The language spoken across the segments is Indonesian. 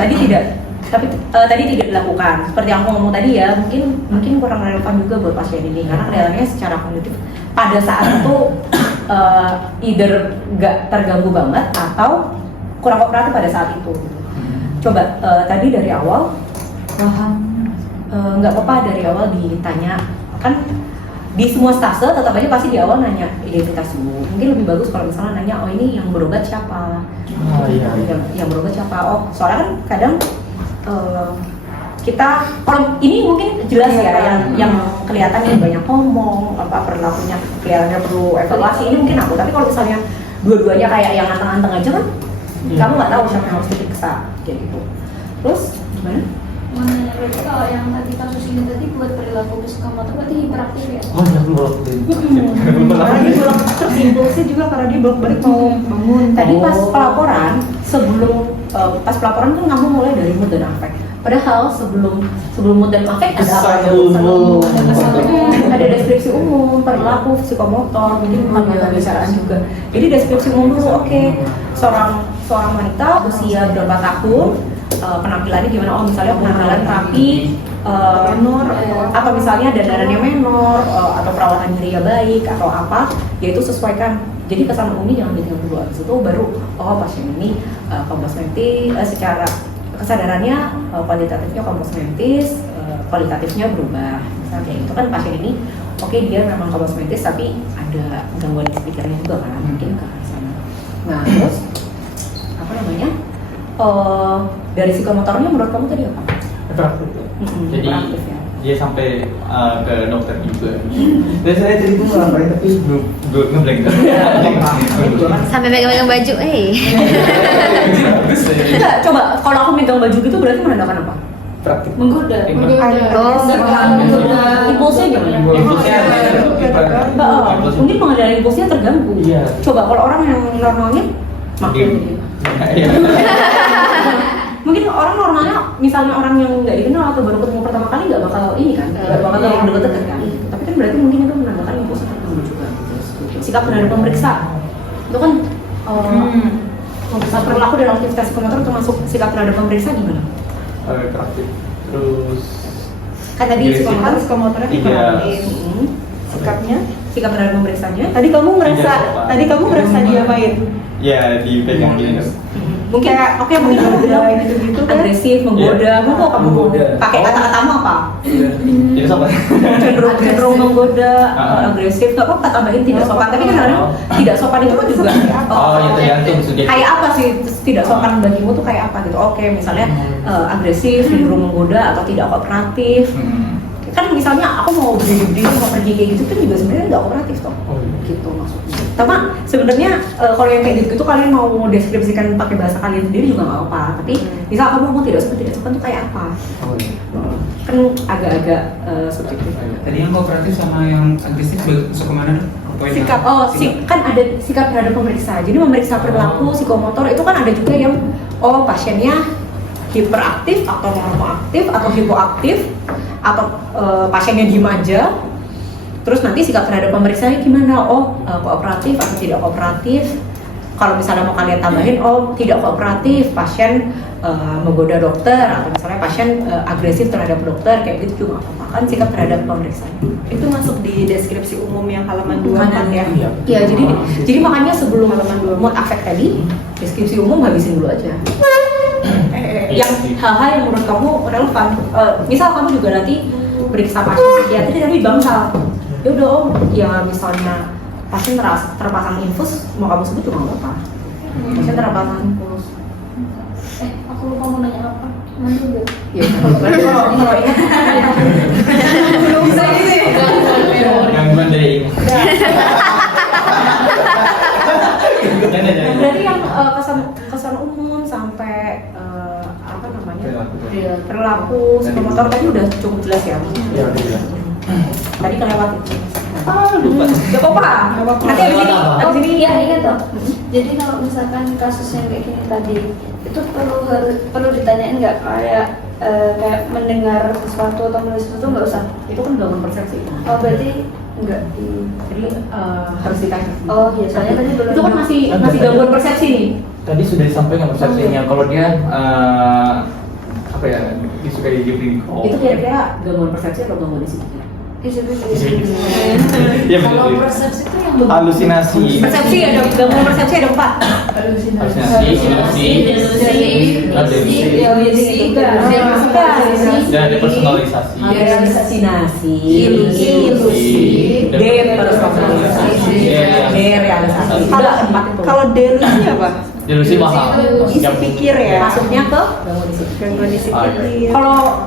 tadi tidak dilakukan. Seperti yang aku ngomong tadi ya, mungkin kurang relevan juga buat pasien ini karena kelihatannya secara kognitif pada saat itu either nggak terganggu banget atau kurang kooperatif pada saat itu. Coba tadi dari awal nggak apa-apa dari awal ditanya, kan di semua stase tetap aja pasti di awal nanya identitas dulu. Mungkin lebih bagus kalau misalnya nanya, oh ini yang berobat siapa? Yang berobat siapa? Oh soalnya kan kadang kita kalau ini mungkin jelas ya yang kelihatan yang banyak ngomong apa perilakunya kelihatannya perlu evaluasi, ini mungkin aku. Tapi kalau misalnya dua-duanya kayak yang anteng-anteng aja kan kamu nggak tahu siapa yang harus diperiksa kayak gitu. Terus gimana? Menanya berarti kalau yang tadi kasus ini tadi buat perilaku psikomotor berarti hiperaktif ya? Oh ya bolak-balik. Karena dia bolak terus impulsif juga karena dia bolak-balik mau bangun. Tadi pas pelaporan pas pelaporan kan kamu mulai dari mood dan affect. Padahal sebelum mood dan affect ada deskripsi umum, perilaku, psikomotor, mungkin pembicaraan juga. Jadi deskripsi umum dulu, oke. Seorang wanita usia berapa tahun, penampilannya gimana? Oh misalnya penampilan rapi, menor, atau misalnya dandanannya menor, atau perawatan dirinya baik atau apa, yaitu sesuaikan. Jadi kesan umumnya jangan ditinggal dulu. Habis itu baru pasien ini kompos mentis, secara kesadarannya kuantitatifnya kompos mentis, kualitatifnya berubah. Misalnya kayak itu kan pasien ini dia memang kompos mentis tapi ada gangguan di pikirnya juga kan, mungkin ke sana. Nah terus apa namanya? Dari psikomotornya menurut kamu tadi apa? Hiperaktif. Jadi dia sampai ke dokter juga. Dan saya tadi pun ngelapain tapi belum ngeblank. Sampai megang-megang baju, Enggak, coba kalau aku megang baju gitu berarti menandakan apa? Praktik. Menggoda. Impulsnya gimana? Mungkin pengendalian impulsnya terganggu. Iya. Coba kalau orang yang normalnya mungkin orang normalnya, misalnya orang yang nggak dikenal atau baru ketemu pertama kali nggak bakal ini kan, nggak bakal terlalu deket kan. Tapi kan berarti mungkin itu menandakan impulsnya terganggu juga. Sikap terhadap pemeriksa itu kan perilaku dalam aktivitas psikomotor termasuk sikap terhadap pemeriksa gimana? Praktik. Terus Kan tadi psikomotornya hiperaktif. Sikap terhadap pemeriksanya. Tadi kamu merasa diapain? ya dipegang gini. Mungkin mungkin kamu bilang gitu kan? agresif, menggoda. Kamu kok kamu pakai kata-katamu apa? Jadi sopan. Cenderung menggoda, agresif. Nggak apa-apa tambahin tidak sopan. Tapi kan kadang tidak sopan itu kan juga. Ya tergantung subjektif. Kayak apa sih tidak sopan bagimu tuh kayak apa gitu? Oke, misalnya agresif, cenderung menggoda atau tidak kooperatif. Kan misalnya aku mau berdiri mau pergi kayak gitu kan juga sebenarnya nggak kooperatif toh. Gitu maksudnya. Tapi sebenarnya kalau yang kayak gitu kalian mau deskripsikan pakai bahasa kalian sendiri juga nggak apa-apa. Tapi misal kamu mau tidak sopan tuh kayak apa? Kan agak-agak subjektif. Tadi yang kooperatif sama yang agresif masuk kemana? Sikap, kan ada sikap terhadap pemeriksa. Jadi memeriksa perilaku psikomotor itu kan ada juga yang pasiennya hiperaktif atau normoaktif atau hipoaktif atau pasiennya diem aja. Terus nanti sikap terhadap pemeriksaannya gimana? Kooperatif atau tidak kooperatif. Kalau misalnya mau kalian tambahin, tidak kooperatif, pasien menggoda dokter, atau misalnya pasien agresif terhadap dokter, kayak gitu juga apa-apa. Kan sikap terhadap pemeriksaan. Itu masuk di deskripsi umum yang halaman 24 ya? Iya, jadi makanya sebelum halaman 2 mood affect tadi, deskripsi umum habisin dulu aja. Yang hal-hal yang menurut kamu relevan, misal kamu juga nanti periksa pasien psikiatri tapi bangsal. Ya udah ya misalnya pasien terpasang infus, mau kamu sebut juga nggak apa-apa. Pasien terpasang infus. Aku lupa mau nanya apa. Nanti dulu. Ya, kalau ingat belum bisa gitu ya. Gangguan dari ini. Berarti yang kesan umum sampai apa namanya perilaku psikomotor tadi udah cukup jelas ya. Iya, jelas. Tadi kelewat. Lupa. Gak apa-apa. Nanti abis ini Ya ingat dong. Jadi kalau misalkan kasus yang kayak gini tadi itu perlu ditanyain nggak kayak mendengar sesuatu atau menulis sesuatu nggak usah. itu kan gangguan persepsi. Oh berarti enggak. Jadi harus ditanya. Oh iya, soalnya tadi belum. Itu kan masih gangguan persepsi nih. Tadi sudah disampaikan persepsinya kalau dia Brinko. Itu kira-kira gangguan persepsi atau gangguan isi pikir? Ya Kalau betul. persepsi itu yang Halusinasi. Persepsi ada gangguan persepsi ada 4. Halusinasi, ilusi, dan depersonalisasi. Halusinasi, Ilusi, depersonalisasi, derealisasi. Kalau 4 itu. Kalau delusi apa? Delusi paham. Isi pikir ya. Masuknya ke gangguan isi pikir. Gangguan isi pikir. Kalau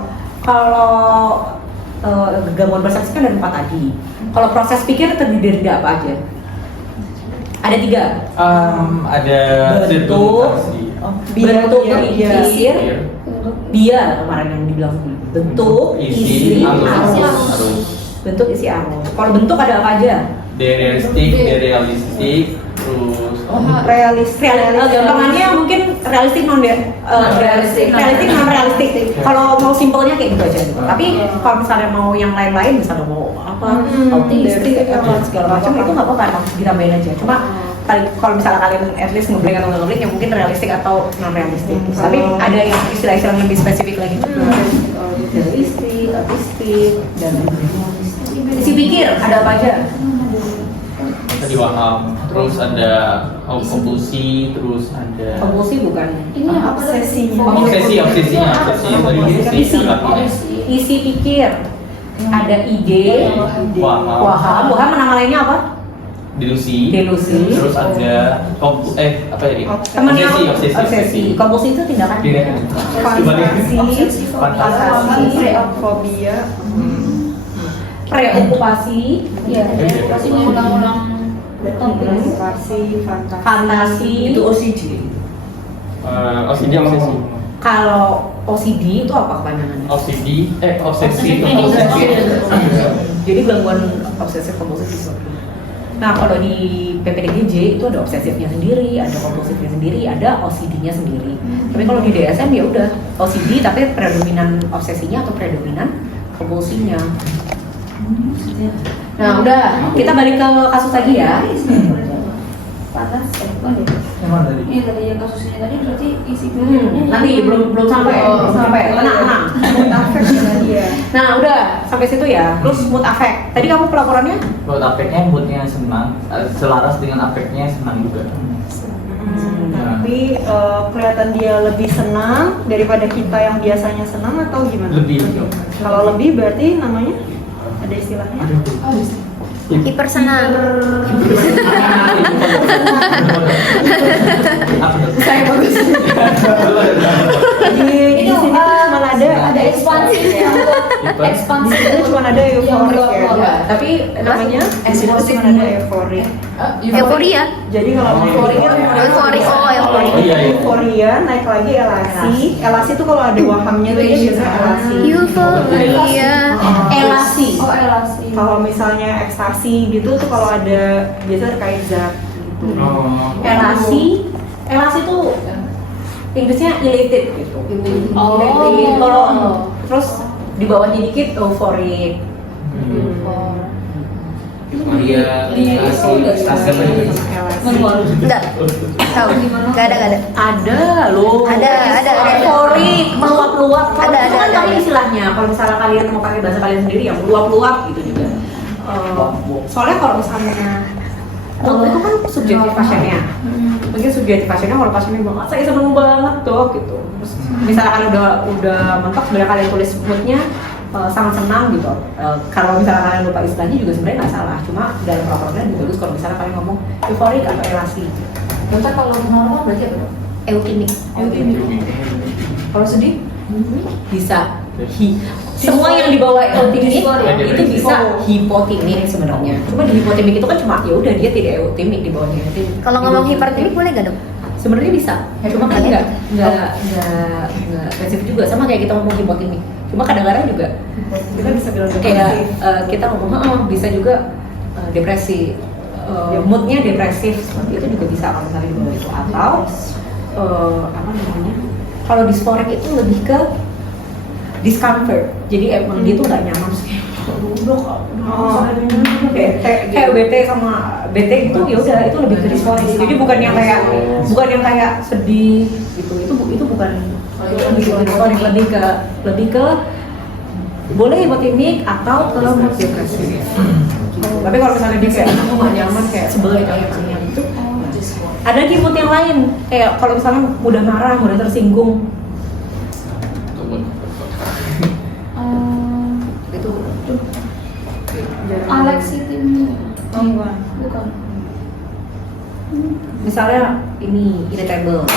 gangguan persepsi kan ada 4 tadi. Kalau proses pikir terdiri dari apa aja? Ada 3. Ada Bentuk, bentuk berpikir, Iya. biar kemarin yang dibilang bentuk, isi, arus. Bentuk, isi, arus. Kalau bentuk ada apa aja? Derealistik, terus Gampangannya mungkin realistik non realistik non realistik. Kalau mau simpelnya kayak gitu aja. Tapi kalau misalnya mau yang lain-lain, misalnya mau apa autistik apa segala macam itu nggak apa-apa, emang ditambahin aja. Cuma kalau misalnya kalian at least ngeblank atau ngeblank ya mungkin realistik atau non realistik. Tapi ada yang istilah-istilah yang lebih spesifik lagi. Realistik, autistik, dan isi pikir ada apa aja? tadi paham. Terus ada kompulsi, terus ada Kompulsi bukan Ini apa Obsesinya. obsesinya isi pikir, ada ide, waham nama lainnya apa? delusi, Delusi. terus ada apa ya? Temennya obsesi. Kompulsi itu tindakan. Fantasi, fobia, Preokupasi, Iya, pasti mengulang-ulang topik. fantasi. itu OCD. OCD obsesi. Kalau OCD itu apa kepanjangannya? Obsesi. Jadi gangguan obsesif kompulsif disorder. Nah, kalau di PPDGJ itu ada obsesifnya sendiri, ada kompulsifnya sendiri, ada OCD-nya sendiri. Tapi kalau di DSM ya udah OCD tapi predominan obsesinya atau predominan kompulsinya. Nah, udah kita balik ke kasus tadi ya. Panas, Yang mana tadi? ini tadi yang kasusnya tadi berarti isi pikirnya Nanti belum sampai, tenang. Nah, udah sampai situ ya. Terus mood affect. Tadi kamu pelaporannya? Menurut afeknya moodnya senang, selaras dengan afeknya senang juga. Tapi kelihatan dia lebih senang daripada kita yang biasanya senang atau gimana? Lebih. Kalau lebih berarti namanya ada istilahnya. Hiper senang. Saya bagus. Di sini tuh cuma ada ekspansif ya. Ekspansif itu cuma ada euforik ya. Ya, tapi namanya Di situ cuma ada euforik. Euforia. Jadi kalau euforik Euforik. Oh, euforik. euforia naik lagi elasi. Elasi tuh kalau ada wahamnya tuh dia biasanya elasi. Euforia. elasi. Oh, elasi. Kalau misalnya ekstasi gitu tuh kalau ada biasa terkait zat gitu. Elasi tuh Inggrisnya elated gitu. Oh. Elated. Kalau terus di bawahnya dikit euforik. Maria, ekstasi. Enggak. Tahu. Enggak ada. Ada loh. Ada. Euforik, meluap-luap. Kalau Ada, itu kan ada. tapi istilahnya. Kalau misalnya kalian mau pakai bahasa kalian sendiri yang meluap-luap gitu juga. Soalnya kalau misalnya mood itu kan subjektif pasiennya. Mungkin subjektif pasiennya kalau pasiennya bilang, saya seneng banget dok gitu. Terus misalnya kalian udah mentok sebenarnya kalian tulis moodnya sangat senang gitu. Kalau misalnya kalian lupa istilahnya juga sebenarnya nggak salah. Cuma dalam laporannya lebih bagus kalau misalnya kalian ngomong euforik atau elasi. Contoh kalau normal berarti apa? Eutimik. Kalau sedih bisa. Semua yang di bawah eutimik itu bisa hipotimik sebenarnya. Cuma di hipotimik itu kan cuma ya udah dia tidak eutimik di bawahnya eutimik. Kalau ngomong hipertimik boleh nggak dok? Sebenarnya bisa, cuma kan nggak spesifik juga sama kayak kita ngomong hipotimik. Cuma kadang-kadang juga Kita bisa bilang kayak kita ngomong bisa juga depresi, moodnya depresif seperti itu juga bisa kalau misalnya di bawah itu atau apa namanya? Kalau disforik itu lebih ke discomfort, jadi emang dia tuh nggak nyaman kayak bete sama bete gitu ya udah itu lebih ke disforik. Jadi bukan yang kayak sedih gitu, itu bukan Sorry, lebih ke boleh hipotimik atau ke mood depresi. Tapi kalau misalnya dia kayak aku nggak nyaman, kayak sebel kayak gitu, ada lagi mood yang lain, kayak kalau misalnya mudah marah, mudah tersinggung, itu Alexithymia. Bukan. misalnya ini irritable,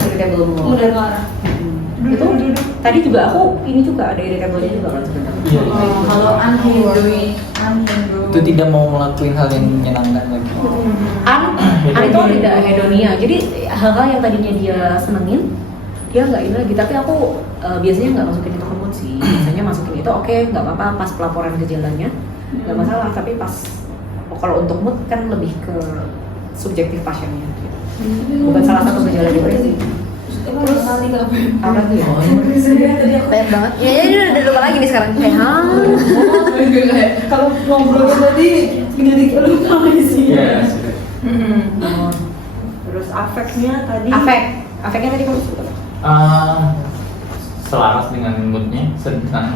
irritable mood. Mudah marah. Itu tadi juga aku ini juga ada irritable-nya juga kan sebenarnya. Kalau unhindering Itu tidak mau ngelakuin hal yang menyenangkan lagi. An itu tidak hedonia, jadi hal-hal yang tadinya dia senengin dia nggak ini lagi. Tapi aku biasanya nggak masukin itu ke mood sih, biasanya masukin itu oke, nggak apa-apa pas pelaporan gejalanya nggak masalah. Tapi pas kalau untuk mood kan lebih ke subjektif pasiennya, bukan salah satu gejala depresi. Terus Apa tuh ya? Banyak banget. Ya jadi udah lupa lagi nih sekarang. Kayak Kalau ngobrolnya tadi jadi lupa sih. Iya. Terus afeknya tadi. Afeknya tadi kamu sebut. Selaras dengan moodnya, senang.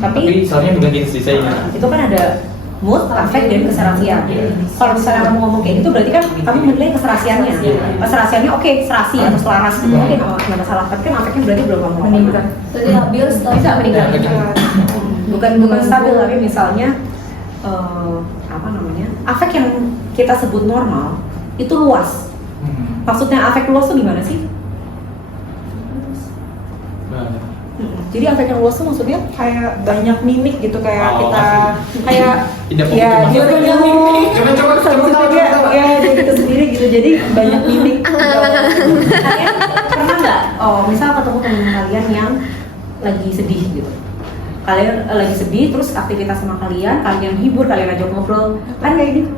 Tapi soalnya bukan jenis desainnya. itu kan ada mood, afek, dan keserasian. Kalau misalnya kamu ngomong kayak gitu, berarti kan kamu menilai keserasiannya. Keserasiannya oke, serasi atau selaras gitu, oke, nggak masalah. Tapi kan afeknya berarti belum kamu meningkat. Jadi labil Bisa meningkat. Bukan stabil, tapi misalnya apa namanya? Afek yang kita sebut normal itu luas. Maksudnya afek luas tuh gimana sih? Jadi afek yang luas tuh maksudnya Kayak banyak mimik gitu, kayak Oh, kita kayak Tidak mau ya itu dia punya mimik. Habis itu dia ya jadi itu sendiri gitu. Jadi banyak mimik. kalian pernah nggak? Oh, misal ketemu teman kalian yang lagi sedih gitu. Kalian lagi sedih, terus aktivitas sama kalian hibur, kalian ajak ngobrol, kan kayak gitu.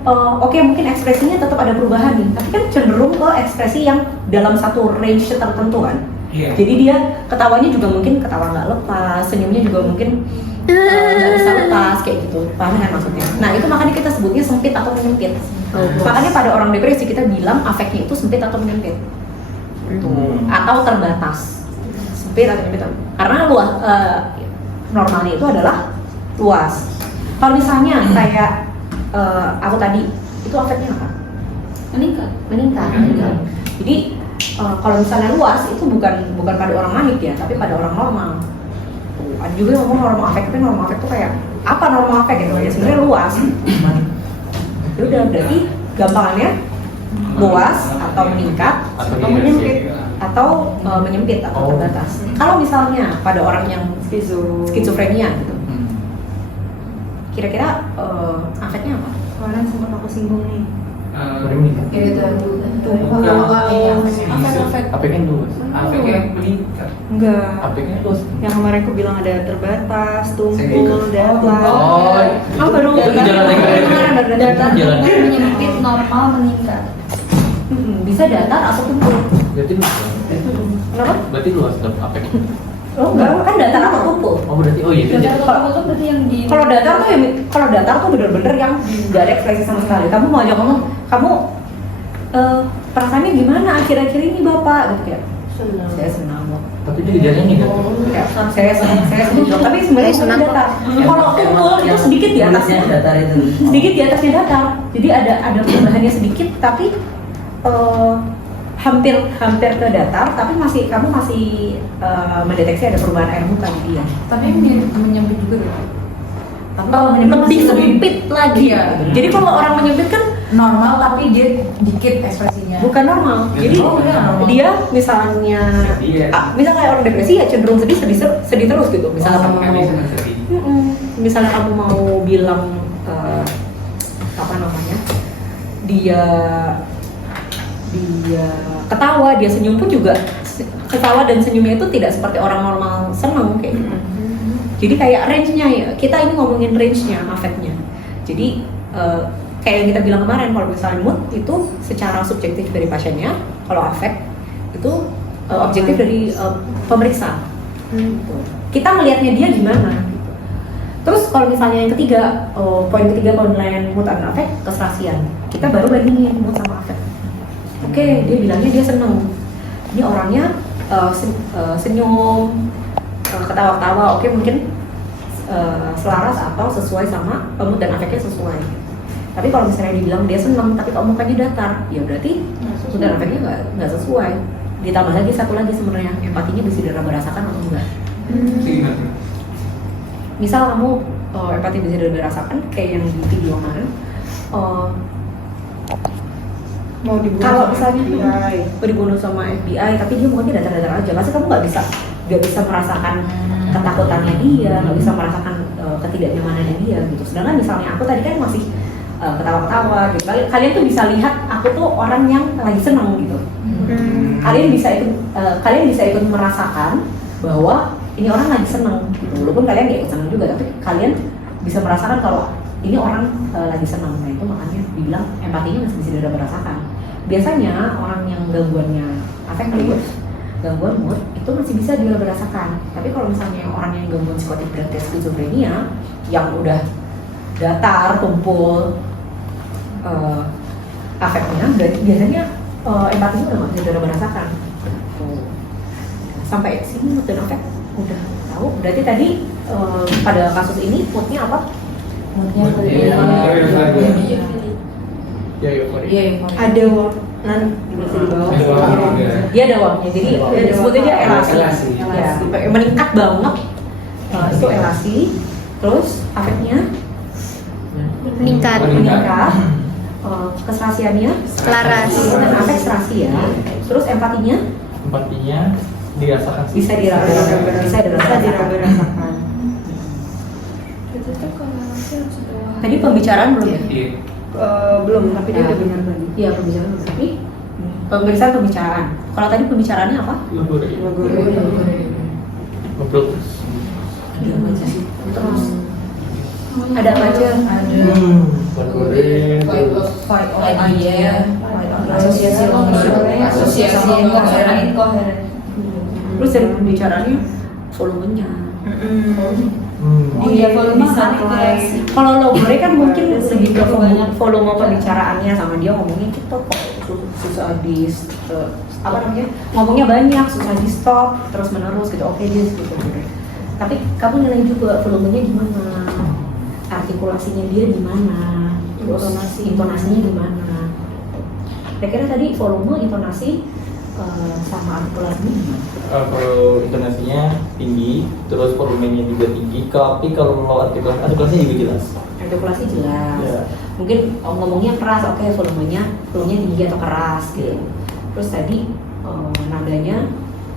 Oke, mungkin ekspresinya tetap ada perubahan nih, tapi kan cenderung ke ekspresi yang dalam satu range tertentu kan. Iya. Jadi dia ketawanya juga mungkin ketawa nggak lepas, senyumnya juga mungkin nggak bisa lepas kayak gitu, paham kan maksudnya? Nah itu makanya kita sebutnya sempit atau menyempit. Makanya pada orang depresi kita bilang afeknya itu sempit atau menyempit, atau terbatas. Sempit atau menyempit, karena luas. Normalnya itu adalah luas. Kalau misalnya kayak aku tadi, itu afeknya apa? Meningkat. Jadi kalau misalnya luas itu bukan pada orang manik ya, tapi pada orang normal. Ada juga yang ngomong normal afek, tapi normal afek itu kayak apa normal afek gitu ya, sebenarnya luas. Ya udah, berarti gampangannya luas atau meningkat atau menyempit atau menyempit atau terbatas. Kalau misalnya pada orang yang skizofrenia gitu, kira-kira afeknya apa? Kemarin sempat aku singgung nih. Afeknya luas. Afeknya meningkat. Enggak. Afeknya luas. Yang kemarin aku bilang ada terbatas, tumpul, datar. Oh, baru jalan jalan. menyempit, normal, meningkat. Bisa datar atau tumpul. Berarti luas. Kenapa? Berarti luas dong afeknya. Oh enggak, kan datar atau tumpul. Oh berarti iya. Kalau itu berarti yang di Kalau datar tuh bener-bener yang nggak ada ekspresi sama sekali. Kamu mau ajak ngomong, kamu perasaannya gimana akhir-akhir ini bapak? Gitu kayak saya senang kok. Tapi itu gejalanya nih kan. Kayak saya senang dong. Tapi sebenarnya Senang itu datar. Kalau tumpul itu sedikit di atasnya. datar itu. Sedikit di atasnya datar. Jadi ada perubahannya sedikit, tapi hampir ke datar. Tapi kamu masih mendeteksi ada perubahan air muka di dia. Tapi menyempit juga dong. Lebih sempit lagi ya. Jadi kalau orang menyempit kan Normal tapi dia dikit ekspresinya. bukan normal. Jadi dia misalnya kayak orang depresi ya cenderung sedih terus gitu. Misalnya kamu mau misalnya kamu mau bilang apa namanya? Dia ketawa, dia senyum pun juga ketawa dan senyumnya itu tidak seperti orang normal senang kayak gitu. Jadi kayak range-nya ya, kita ini ngomongin range-nya, afeknya. Jadi kayak yang kita bilang kemarin, kalau misalnya mood itu secara subjektif dari pasiennya, kalau afek itu objektif dari pemeriksa. Kita melihatnya dia gimana. Terus kalau misalnya yang ketiga, poin ketiga penilaian mood dan afek, keserasian. Kita baru bandingin mood sama afek. Oke, dia bilangnya dia seneng. ini orangnya senyum, ketawa-ketawa, oke mungkin selaras atau sesuai sama mood dan afeknya sesuai. Tapi kalau misalnya dibilang dia seneng tapi kok mukanya datar, ya berarti mood dan afeknya nggak sesuai. Ditambah lagi satu lagi sebenarnya, empatinya bisa dirasakan atau enggak. Misal kamu empati bisa dirasakan kayak yang di video kemarin, Mau dibunuh kalau sama misalnya FBI. mau dibunuh sama FBI tapi dia mukanya datar-datar aja, pasti kamu nggak bisa merasakan ketakutannya dia, nggak bisa merasakan ketidaknyamanannya dia gitu. Sedangkan misalnya aku tadi kan masih ketawa-ketawa gitu, kalian tuh bisa lihat aku tuh orang yang lagi seneng gitu. Kalian bisa ikut merasakan bahwa ini orang lagi seneng gitu. Walaupun kalian gak ikut seneng juga, tapi kalian bisa merasakan kalau ini orang lagi seneng. Nah itu makanya dibilang empatinya masih bisa dirasakan. Biasanya orang yang gangguannya afektif, gangguan mood itu masih bisa dirasakan. Tapi kalau misalnya orang yang gangguan psikotik berarti skizofrenia yang udah datar, tumpul afeknya, berarti biasanya empatinya udah nggak bisa dirasakan. Sampai sini mood dan afek udah tahu. Berarti tadi pada kasus ini moodnya apa? Moodnya Ada warna di bawah. Dia ada uangnya, jadi disebut aja elasi. Ya, meningkat banget. Itu elasi. Terus afeknya Meningkat. keserasiannya Laras. dan afek serasi ya. Terus empatinya dirasakan bisa dirasakan. Itu tuh kalau aku harus doa. Tadi pembicaraan belum ya? Belum, tapi dia udah benar tadi. Iya pembicaraan belum. Tapi pembicaraan. Kalau tadi pembicaraannya apa? ngobrol Ada apa aja? Terus ada apa aja? fight on idea, asosiasi Inkoheren. Terus dari pembicaraannya volumenya. Oh iya, volume Supply. Kalau logore kan mungkin lebih ke volume pembicaraannya, sama dia ngomongnya kita kok susah di apa namanya, ngomongnya banyak, susah di stop terus menerus gitu. Oke dia gitu. Tapi kamu nilai juga volumenya gimana, artikulasinya dia gimana, terus intonasinya gimana. Kira-kira tadi volume, intonasi sama artikulasinya gimana? Kalau intonasinya tinggi, terus volumenya juga tinggi. Tapi kalau artikulasinya juga jelas. Artikulasi jelas. Ya. Mungkin ngomongnya keras, oke volumenya tinggi atau keras gitu. Terus tadi nadanya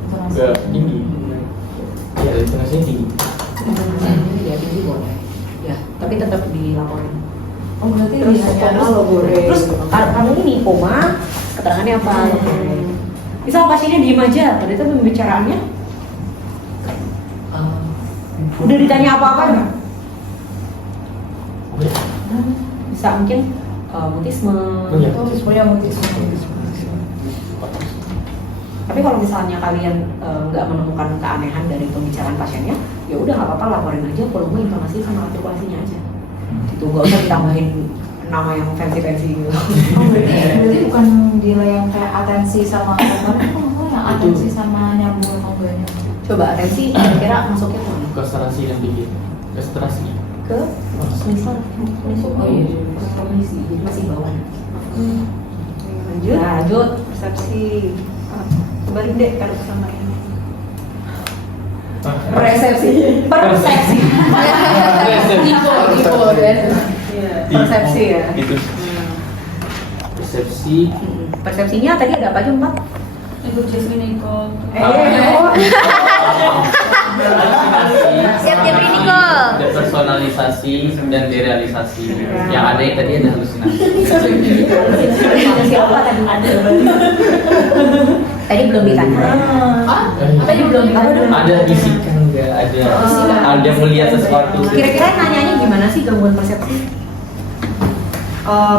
Enggak tinggi. Ya, intonasinya tinggi. ya tinggi boleh. Ya, tapi tetap dilaporin. Oh berarti Terus dia terus, logore. terus kamu ini koma, keterangannya apa? Misal pasiennya diem aja, tadi itu pembicaraannya udah ditanya apa-apa nggak? Bisa mungkin mutisme. Tapi kalau misalnya kalian nggak menemukan keanehan dari pembicaraan pasiennya, ya udah nggak apa-apa, laporin aja volume, intonasi sama artikulasinya aja. Itu nggak usah ditambahin nama yang fancy gitu. Oh, berarti bukan nilai yang kayak atensi sama korban, yang atensi sama nyambung atau enggaknya. Coba atensi kira-kira masuknya ke mana? Konsentrasi yang tinggi. Konsentrasi. Ke misal masuk komisi, jadi masih bawah. Lanjut. Lanjut. Persepsi. Balik deh harus sama ini. Persepsi. Persepsi ya. Itu. Persepsi. Persepsinya tadi ada apa aja, Mbak? Ibu Jasmine Nicole. Siap Jepri Nicole. Depersonalisasi dan derealisasi. Yang ada yang tadi ada halusinasi. Siapa tadi? Tadi belum ditanya. Tadi belum Ada bisikan nggak? Ada melihat sesuatu. Kira-kira nanyanya gimana sih gangguan persepsi?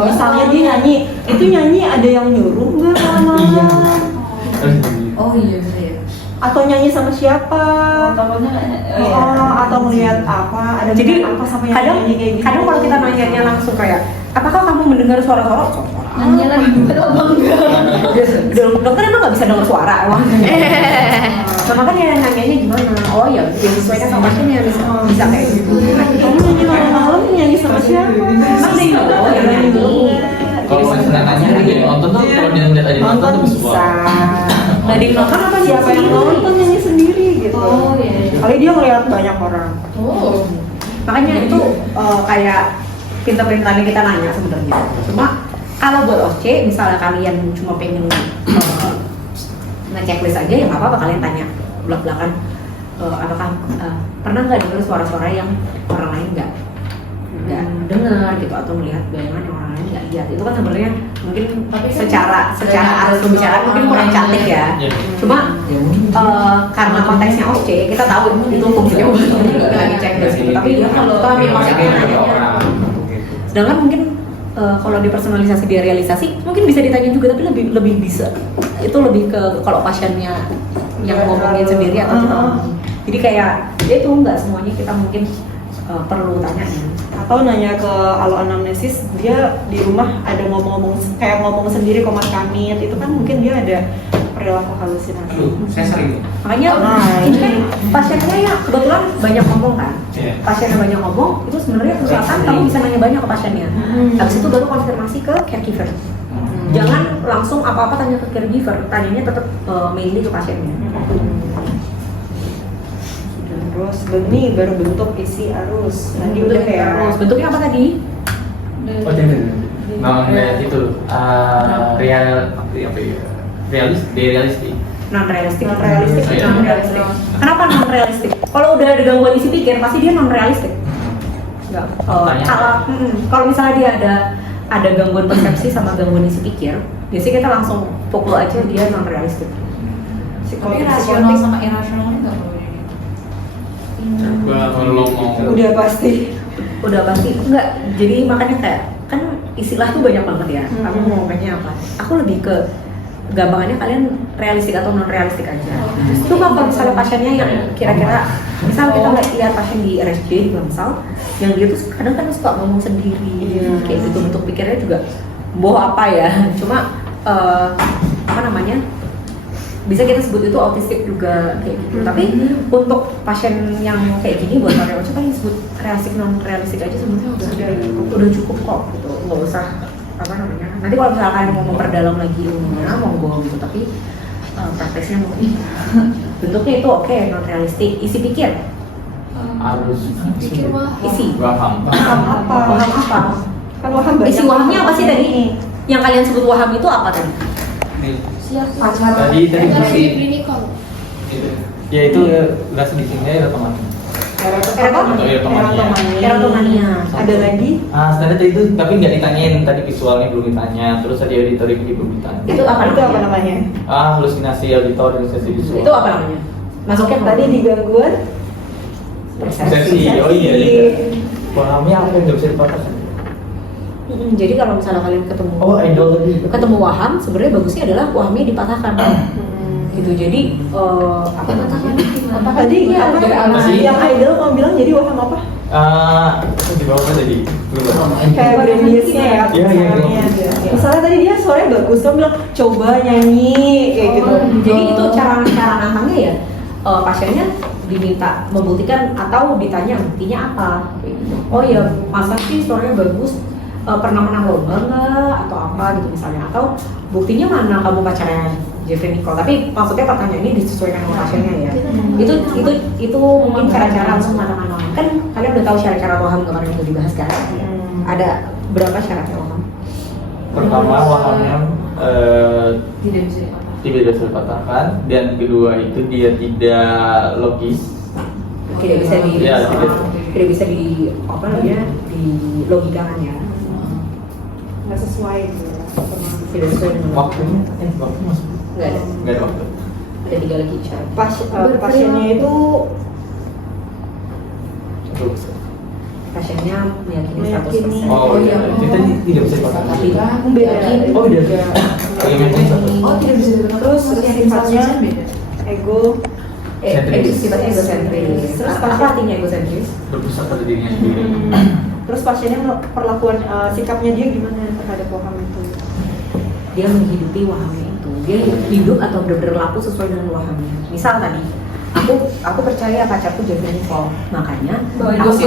Misalnya dia nyanyi, itu nyanyi ada yang nyuruh nggak sama? Iya. Oh iya bisa ya. Atau nyanyi sama siapa? Atau melihat apa? Ada Jadi melihat apa sama yang kadang nyanyi kayak gitu? kadang kalau kita nanyanya langsung kayak, apakah kamu mendengar suara-suara? Suara Nanya lagi betul apa enggak? Dokter emang nggak bisa dengar suara emang. Nah, makanya nanyanya gimana? Oh ya, disesuaikan sama pasiennya bisa kayak gitu. Kamu nyanyi malam-malam nyanyi sama siapa? Emang deh oh ya nyanyi dulu. Kalau misalnya nanya jadi nonton tuh kalau dia lihat aja nonton tuh bisa. Nah di nonton apa Siapa yang nonton nyanyi sendiri gitu? Oh iya. Kali dia ngeliat banyak orang. Oh. Makanya itu kayak pinter-pinterannya kita nanya sebenarnya. Cuma kalau buat OSC, misalnya kalian cuma pengen ngecek list aja, ya nggak apa-apa kalian tanya belak-belakan apakah pernah nggak dengar suara-suara yang orang lain nggak dengar gitu atau melihat bayangan yang orang lain nggak lihat. Itu kan sebenarnya mungkin secara arus pembicaraan mungkin kurang cantik ya. Iya. Cuma karena konteksnya OSC, kita tahu itu fungsinya untuk lagi cek list gitu. Tapi dia kalau kami maksudnya nanya. Sedangkan mungkin kalau dipersonalisasi dia realisasi mungkin bisa ditanya juga, tapi lebih bisa itu lebih ke kalau pasiennya yang ngomongin sendiri atau kita ngomong. Jadi kayak ya itu nggak semuanya kita mungkin perlu tanyain. Atau nanya ke alo anamnesis, dia di rumah ada ngomong sendiri komat kamit, itu kan mungkin dia ada perilaku halusinasi. Saya sering. Makanya ini kan pasiennya ya kebetulan banyak ngomong kan. Iya. Pasiennya banyak ngomong, itu sebenarnya usahakan kamu bisa nanya banyak ke pasiennya. Habis itu baru konfirmasi ke caregiver. Jangan langsung apa-apa tanya ke caregiver, tanyanya tetap mainly ke pasiennya. Terus Beni baru bentuk isi arus. Tadi udah kayak Terus bentuknya apa tadi? Oh jangan. Nah, itu real apa ya? Realistik. Non realistik. Non realistik. Oh, iya. Non realistik. Kenapa non realistik? Kalau udah ada gangguan isi pikir pasti dia non realistik. Enggak. Kalau misalnya dia ada gangguan persepsi sama gangguan isi pikir, biasanya kita langsung pukul aja dia non realistik. Tapi rasional sama irasional ini nggak boleh. Kalau mau udah pasti. Udah pasti enggak. Jadi makanya kayak kan istilah tuh banyak banget ya. Kamu mau ngomongnya apa? Aku lebih ke gampangannya kalian realistik atau non realistik aja. Itu kalau misalnya pasiennya yang kira-kira misal kita lihat pasien di RSJ di Bangsal yang dia tuh kadang kan suka ngomong sendiri kayak gitu, bentuk pikirnya juga boh apa ya. Cuma apa namanya? Bisa kita sebut itu autistik juga kayak gitu. Tapi untuk pasien yang kayak gini buat orang coba disebut realistik non realistik aja sebenarnya udah cukup kok gitu. Nggak usah apa namanya. Nanti kalau misalkan mau memperdalam lagi ilmunya monggo gitu, tapi prakteknya mungkin bentuknya itu oke non realistik. Isi pikir harus Pikir isi paham. Waham apa? waham apa? Kan waham banyak. Isi wahamnya apa sih tadi? Yang kalian sebut waham itu apa tadi? Tadi fungsi klinikal. ya itu rasa di sini ya otomatis. Erotomania. Ada lagi? Standar tadi itu tapi nggak ditanyain, tadi visualnya belum ditanya, terus tadi auditory belum ditanya. Itu apa namanya? Halusinasi auditor, halusinasi visual. Itu apa namanya? Masuknya Tadi di gangguan persepsi. Oh iya. Pahamnya apa yang nggak bisa dipatahkan? Jadi kalau misalnya kalian ketemu Endol tadi. ketemu waham, sebenarnya bagusnya adalah wahamnya dipatahkan. Gitu. Jadi apa patahkan? Apa Tadi apa? Yang idol kamu bilang jadi waham apa? Di bawah tadi. Kayak brandiusnya ya. Iya. Misalnya tadi dia suaranya bagus, kamu bilang coba nyanyi kayak gitu. Jadi itu cara nantangnya ya pasiennya diminta membuktikan atau ditanya buktinya apa. Kayak gitu. Oh ya masa sih suaranya bagus, pernah menang lomba nggak atau apa gitu misalnya, atau buktinya mana kamu pacarnya Jeffrey Nicole. Tapi maksudnya pertanyaan ini disesuaikan sama pasiennya ya. Itu mungkin cara-cara untuk mana-mana. Kan kalian udah tahu syarat-syarat waham kemarin yang udah dibahas kan? Ada berapa syaratnya waham? Pertama wahamnya Tidak bisa dipatahkan. tidak bisa dipatahkan, dan kedua itu dia tidak logis. Tidak bisa di Ya, tidak bisa di apa namanya dilogikakan ya. Nggak sesuai gitu. Tidak sesuai dengan Waktunya masuk. nggak ada. Nggak ada waktu. Ada 3 lagi syarat. Pasiennya itu Pasiennya meyakini Meyakini. 100%. Oh iya, kita tidak bisa dipatahkan. beda. Oh beda. Bagaimana satu? Oh tidak bisa dipatahkan. Terus yang sifatnya beda. ego. Sifatnya egosentris. Terus Apa artinya egosentris? Berpusat pada dirinya sendiri. Terus pasiennya perlakuan sikapnya dia gimana terhadap waham itu? dia menghidupi wahamnya itu. Dia hidup atau berlaku sesuai dengan wahamnya. Misal tadi, aku percaya pacarku Jeffrey Nicole, makanya aku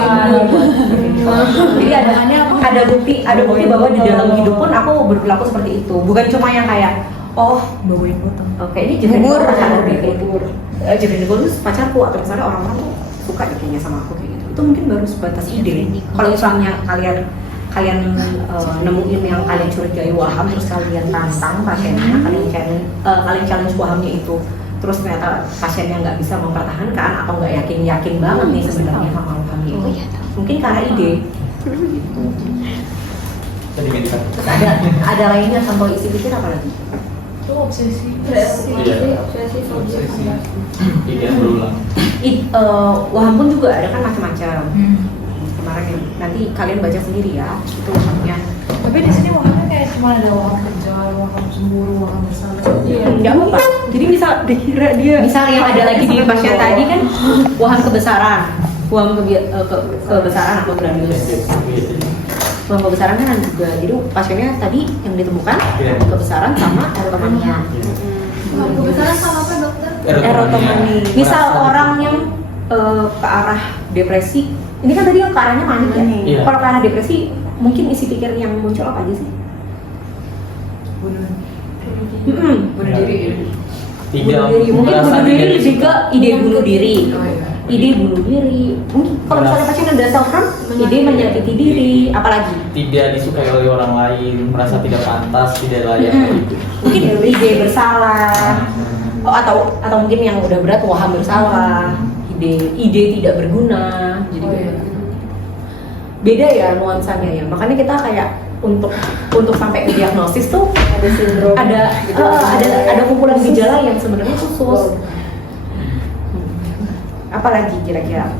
jadi ada bukti bahwa di dalam hidup pun aku berperilaku seperti itu. Bukan cuma yang kayak bawain botol. Oke, ini Jeffrey Nicole pacar Jeffrey Nicole itu pacarku, atau misalnya orang-orang tuh suka kayaknya sama aku kayak gitu. Itu mungkin baru sebatas ide. Kalau misalnya kalian nemuin yang kalian curigai waham, terus kalian tantang pasiennya, kalian challenge wahamnya itu, terus ternyata pasiennya nggak bisa mempertahankan atau nggak yakin banget nih sebenarnya sama wahamnya itu, mungkin karena ide. Gitu. Tadi medikan. Terus ada lainnya contoh isi pikir apa lagi? Itu obsesi. Tidak berulang. Waham pun juga ada kan macam-macam. Kemarin nanti kalian baca sendiri ya, itu wahamnya. Tapi di sini wahamnya kayak cuma ada waham kejar, waham cemburu, waham bersalah. Enggak apa. Jadi misal yang ada lagi di pasien tadi kan waham kebesaran, waham kebesaran atau grandios. Waham kebesaran kan ada juga. Jadi pasiennya tadi yang ditemukan kebesaran sama erotomania. Waham kebesaran sama apa dokter? Erotomania. Misal orang yang ke arah depresi, ini kan tadi yang ke arahnya manik ya. Iya. Kalau ke arah depresi, mungkin isi pikir yang muncul apa aja sih? Bunuh diri. Tidak Mungkin merasa bunuh diri tidak lebih ke ide bunuh diri. Oh, iya. Ide bunuh diri. Mungkin kalau misalnya pasien udah self harm, ide menyakiti diri, apalagi? tidak disukai oleh orang lain, merasa tidak pantas, tidak layak gitu. Mungkin ide bersalah. Atau mungkin yang udah berat waham bersalah. Ide tidak berguna. Jadi beda ya nuansanya ya. Makanya kita kayak untuk sampai ke diagnosis tuh Ada sindrom. ada kumpulan gejala yang sebenarnya khusus. Apalagi kira-kira?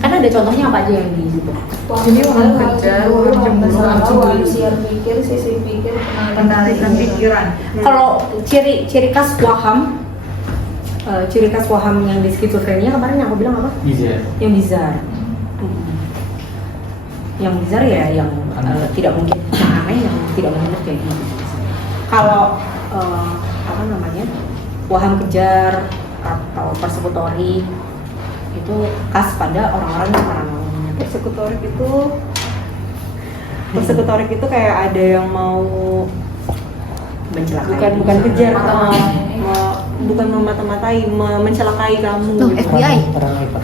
Kan ada contohnya apa aja yang di situ? Jadi waham kejar, waham cemburu, waham cemburu. Siar pikir, sisi pikir, Penarikan pikiran. Kalau ciri khas waham, yang di skizofrenia kemarin yang aku bilang apa? Bisa. Yang bizar. Yang bizar ya yang tidak mungkin, yang aneh yang tidak mungkin terjadi. Kalau waham kejar atau persekutori itu khas pada orang-orang yang paranoid. Persekutorik itu kayak ada yang mau Mencelakai. bukan kejar, Mata-matai. bukan memata-matai, mencelakai kamu. Tuh, gitu. FBI. Paranoid.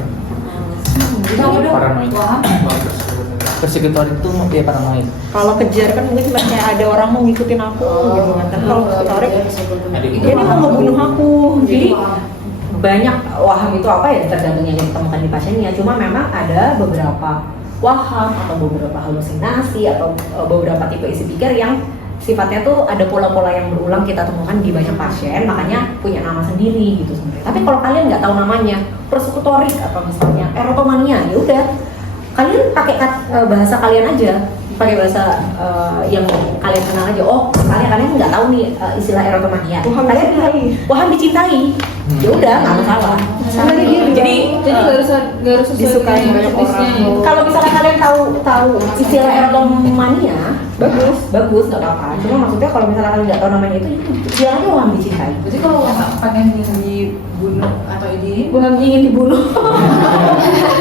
Persekutor itu dia paranoid. Kalau kejar kan mungkin cuma kayak ada orang mau ngikutin aku gitu kan. Tapi kalau persekutorik dia nih mau ngebunuh aku. Jadi banyak waham itu apa ya tergantung yang ditemukan di pasiennya. Cuma memang ada beberapa waham atau beberapa halusinasi atau beberapa tipe isi pikir yang sifatnya tuh ada pola-pola yang berulang kita temukan di banyak pasien, makanya punya nama sendiri gitu sebenarnya. Tapi kalau kalian nggak tahu namanya, persekutorik atau misalnya erotomania, ya udah kalian pakai bahasa kalian aja, pakai bahasa yang kalian kenal aja. Oh, kalian nggak tahu nih istilah erotomania. Waham dicintai. Ya udah, nggak masalah. Jadi nggak harus disukai banyak orang. kalau misalnya kalian tahu istilah erotomania, bagus nggak apa-apa. Cuma maksudnya kalau misalnya kalian nggak tahu namanya itu istilahnya waham dicintai. Berarti kalau pengen dibunuh atau ini Waham ingin dibunuh.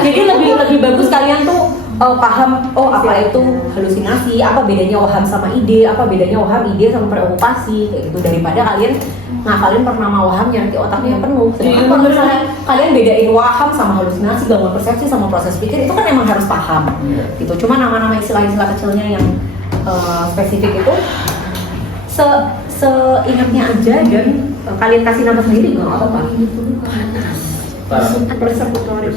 Jadi lebih bagus kalian tuh paham apa itu halusinasi, apa bedanya waham sama ide, apa bedanya waham ide sama preokupasi kayak gitu, daripada kalian ngafalin per nama wahamnya nanti otaknya penuh. Sedangkan kalau misalnya kalian bedain waham sama halusinasi, gangguan persepsi sama proses pikir, itu kan emang harus paham gitu. Cuma nama-nama istilah-istilah kecilnya yang spesifik itu seingatnya aja dan kalian kasih nama sendiri nggak apa-apa. Persekutorik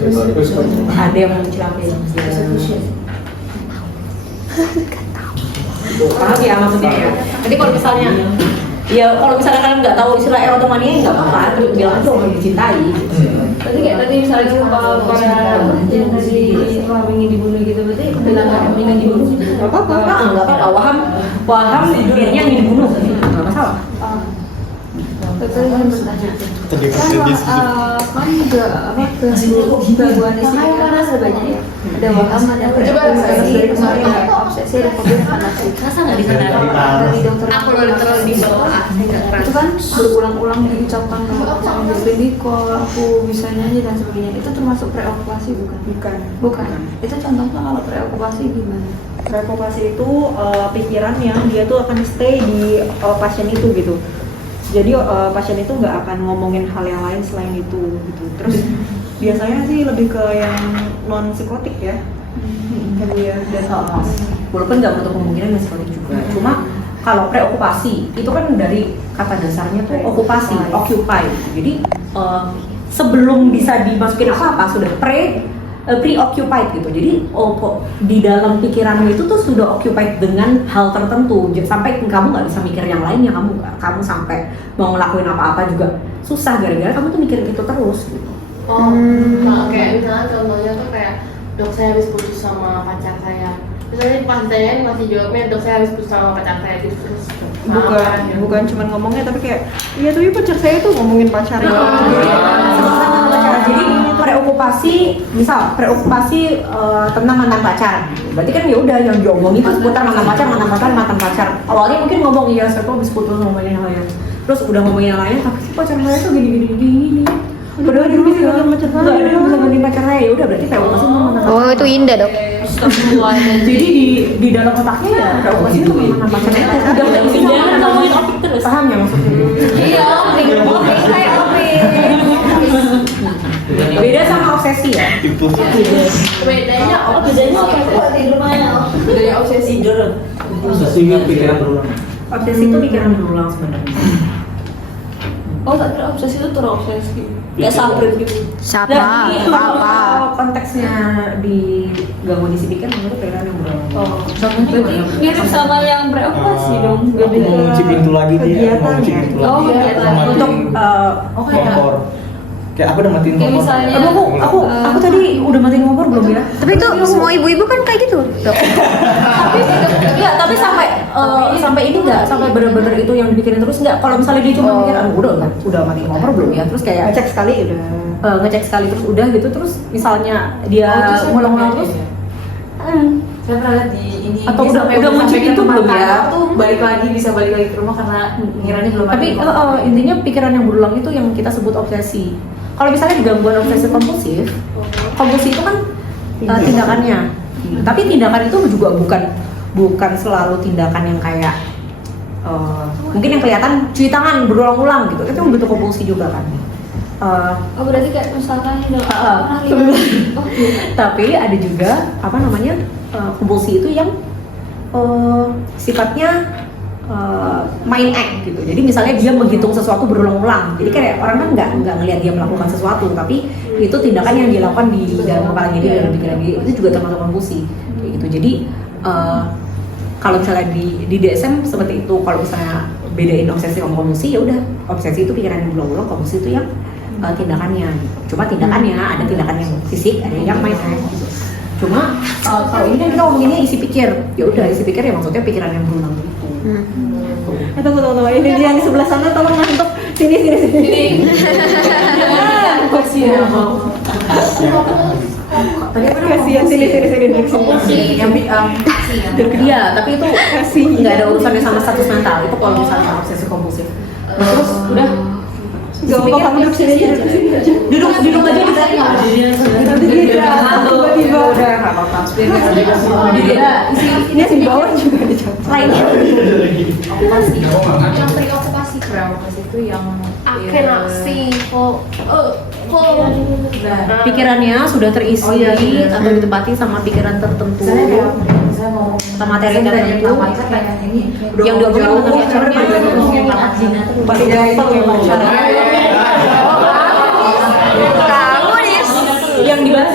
ada yang mencelakai. Paham ya maksudnya ya. Jadi kalau misalnya kalian nggak tahu istilah erotomania nggak apa-apa, terus bilang aja orang dicintai. Berarti kayak tadi misalnya kalau para yang tadi waham ingin dibunuh gitu, berarti bilang waham ingin dibunuh. Nggak apa-apa. Waham dirinya ingin dibunuh, nggak masalah. Betul, kan bertanya. Kan juga apa gangguan isi pikir kan ada banyak ya. Ada waham, ada coba persekutorik, misalnya obsesi ada fobia fanatik. Masa nggak dikenal? Dari dokter Aku udah terus di bawah itu kan berulang-ulang diucapkan sama Niko, aku bisa nyanyi dan sebagainya. Itu termasuk preokupasi bukan? Bukan. Itu contohnya kalau preokupasi gimana? Preokupasi itu pikiran yang dia tuh akan stay di pasien itu gitu. Jadi pasien itu nggak akan ngomongin hal yang lain selain itu gitu. Terus biasanya sih lebih ke yang non psikotik ya. Kayak dan Walaupun nggak menutup kemungkinan psikotik juga. Cuma kalau preokupasi itu kan dari kata dasarnya tuh okupasi, occupy. Jadi sebelum bisa dimasukin apa-apa sudah preoccupied gitu. Jadi di dalam pikiranmu itu tuh sudah occupied dengan hal tertentu. Sampai kamu nggak bisa mikir yang lainnya. Kamu sampai mau ngelakuin apa-apa juga susah gara-gara kamu tuh mikirin itu terus gitu. Kalau kayak misalnya contohnya tuh kayak dok saya habis putus sama pacar saya. Misalnya pas ditanyain masih jawabnya dok saya habis putus sama pacar saya gitu terus. bukan cuma ngomongnya tapi kayak iya tuh pacar saya tuh ngomongin pacarnya. Jadi preokupasi tentang mantan pacar. Berarti kan ya udah yang diomongin itu seputar mantan pacar. Awalnya mungkin ngomong iya saya tuh habis putus ngomongin hal yang terus udah ngomongin yang lain tapi si pacar saya tuh gini. Padahal dulu sih kalau pacar saya nggak ada yang bisa gantiin pacar saya. Ya udah berarti preokupasi tentang mantan pacar. Oh itu indah dok. Jadi di dalam otaknya ya preokupasi itu mantan pacar saya udah nggak bisa ngomongin topik terus. Paham ya maksudnya? Iya, kayak Beda sama obsesi ya. bedanya apa di rumahnya? Dari obsesi dulu. Sesungguhnya pikiran berulang. Obsesi itu pikiran berulang sebenarnya. Oh, tak kira obsesi itu terobsesi. Kayak sabrit gitu. Siapa? Nah, ini Apa? kalau konteksnya di gangguan isi pikir menurut pikiran yang berulang. Oh, berarti mirip sama yang preokupasi dong. Mau ngunci pintu lagi dia, mau ngunci pintu Oh, lagi. kegiatan. Matiin Untuk kompor. Kayak aku udah matiin Kayak kompor. misalnya- aku tadi udah matiin kompor belum ya? Tapi itu semua ibu-ibu kan kayak gitu dok. tapi sampai ini nggak sampai bener-bener itu yang dipikirin terus nggak. Kalau misalnya dia cuma mikir udah matiin kompor belum ya? Terus kayak Ngecek sekali udah. ngecek sekali terus udah gitu terus misalnya dia ngulang-ngulang terus. Saya pernah lihat di ini Atau dia udah sampai ngunci sampai ke pintu tempat belum ya? kantor tuh balik lagi ke rumah karena ngiranya belum Tapi ada. intinya pikiran yang berulang itu yang kita sebut obsesi. Kalau misalnya gangguan obsesi kompulsif itu kan tindakannya. Tapi tindakan itu juga bukan selalu tindakan yang kayak mungkin yang kelihatan cuci tangan berulang-ulang gitu. Itu bentuk kompulsi juga kan. Oh, berarti kayak misalkan ini pernah lihat. Oh, iya. Tapi ada juga kompulsi itu yang sifatnya mind act gitu. Jadi misalnya dia menghitung sesuatu berulang-ulang. Jadi kayak orang kan nggak ngelihat dia melakukan sesuatu, tapi itu tindakan yang dilakukan di dalam kepalanya dia dalam pikiran dia itu juga termasuk kompulsi. Kayak gitu. Jadi kalau misalnya di DSM seperti itu. Kalau misalnya bedain obsesi sama kompulsi ya udah obsesi itu pikiran yang berulang-ulang, kompulsi itu yang tindakannya. Cuma tindakannya ada tindakan yang fisik, ada yang mind act gitu. Cuma kalau ini kan kita ngomonginnya isi pikir. Ya udah isi pikir ya maksudnya pikiran yang berulang gitu. Tunggu. Ini dia yang di sebelah sana tolong masuk. Sini. Kasihan sini. Iya, tapi itu nggak ada urusannya sama status mental. Itu kalau misalnya obsesi kompulsif. Terus udah Gak apa-apa, kamu duduk sini aja. duduk aja di sana. Nanti dia tiba-tiba. Udah nggak apa-apa. Ini yang di bawah juga dijawab. Lainnya Okupasi. Yang sering okupasi itu yang pikirannya sudah terisi Oh, iya, sudah. atau ditempati sama pikiran tertentu. Saya mau Sama materi tertentu. ini Yang diomongin mengenai acaranya Paling gampang ya pacaran. Kamu nih. yang dibahas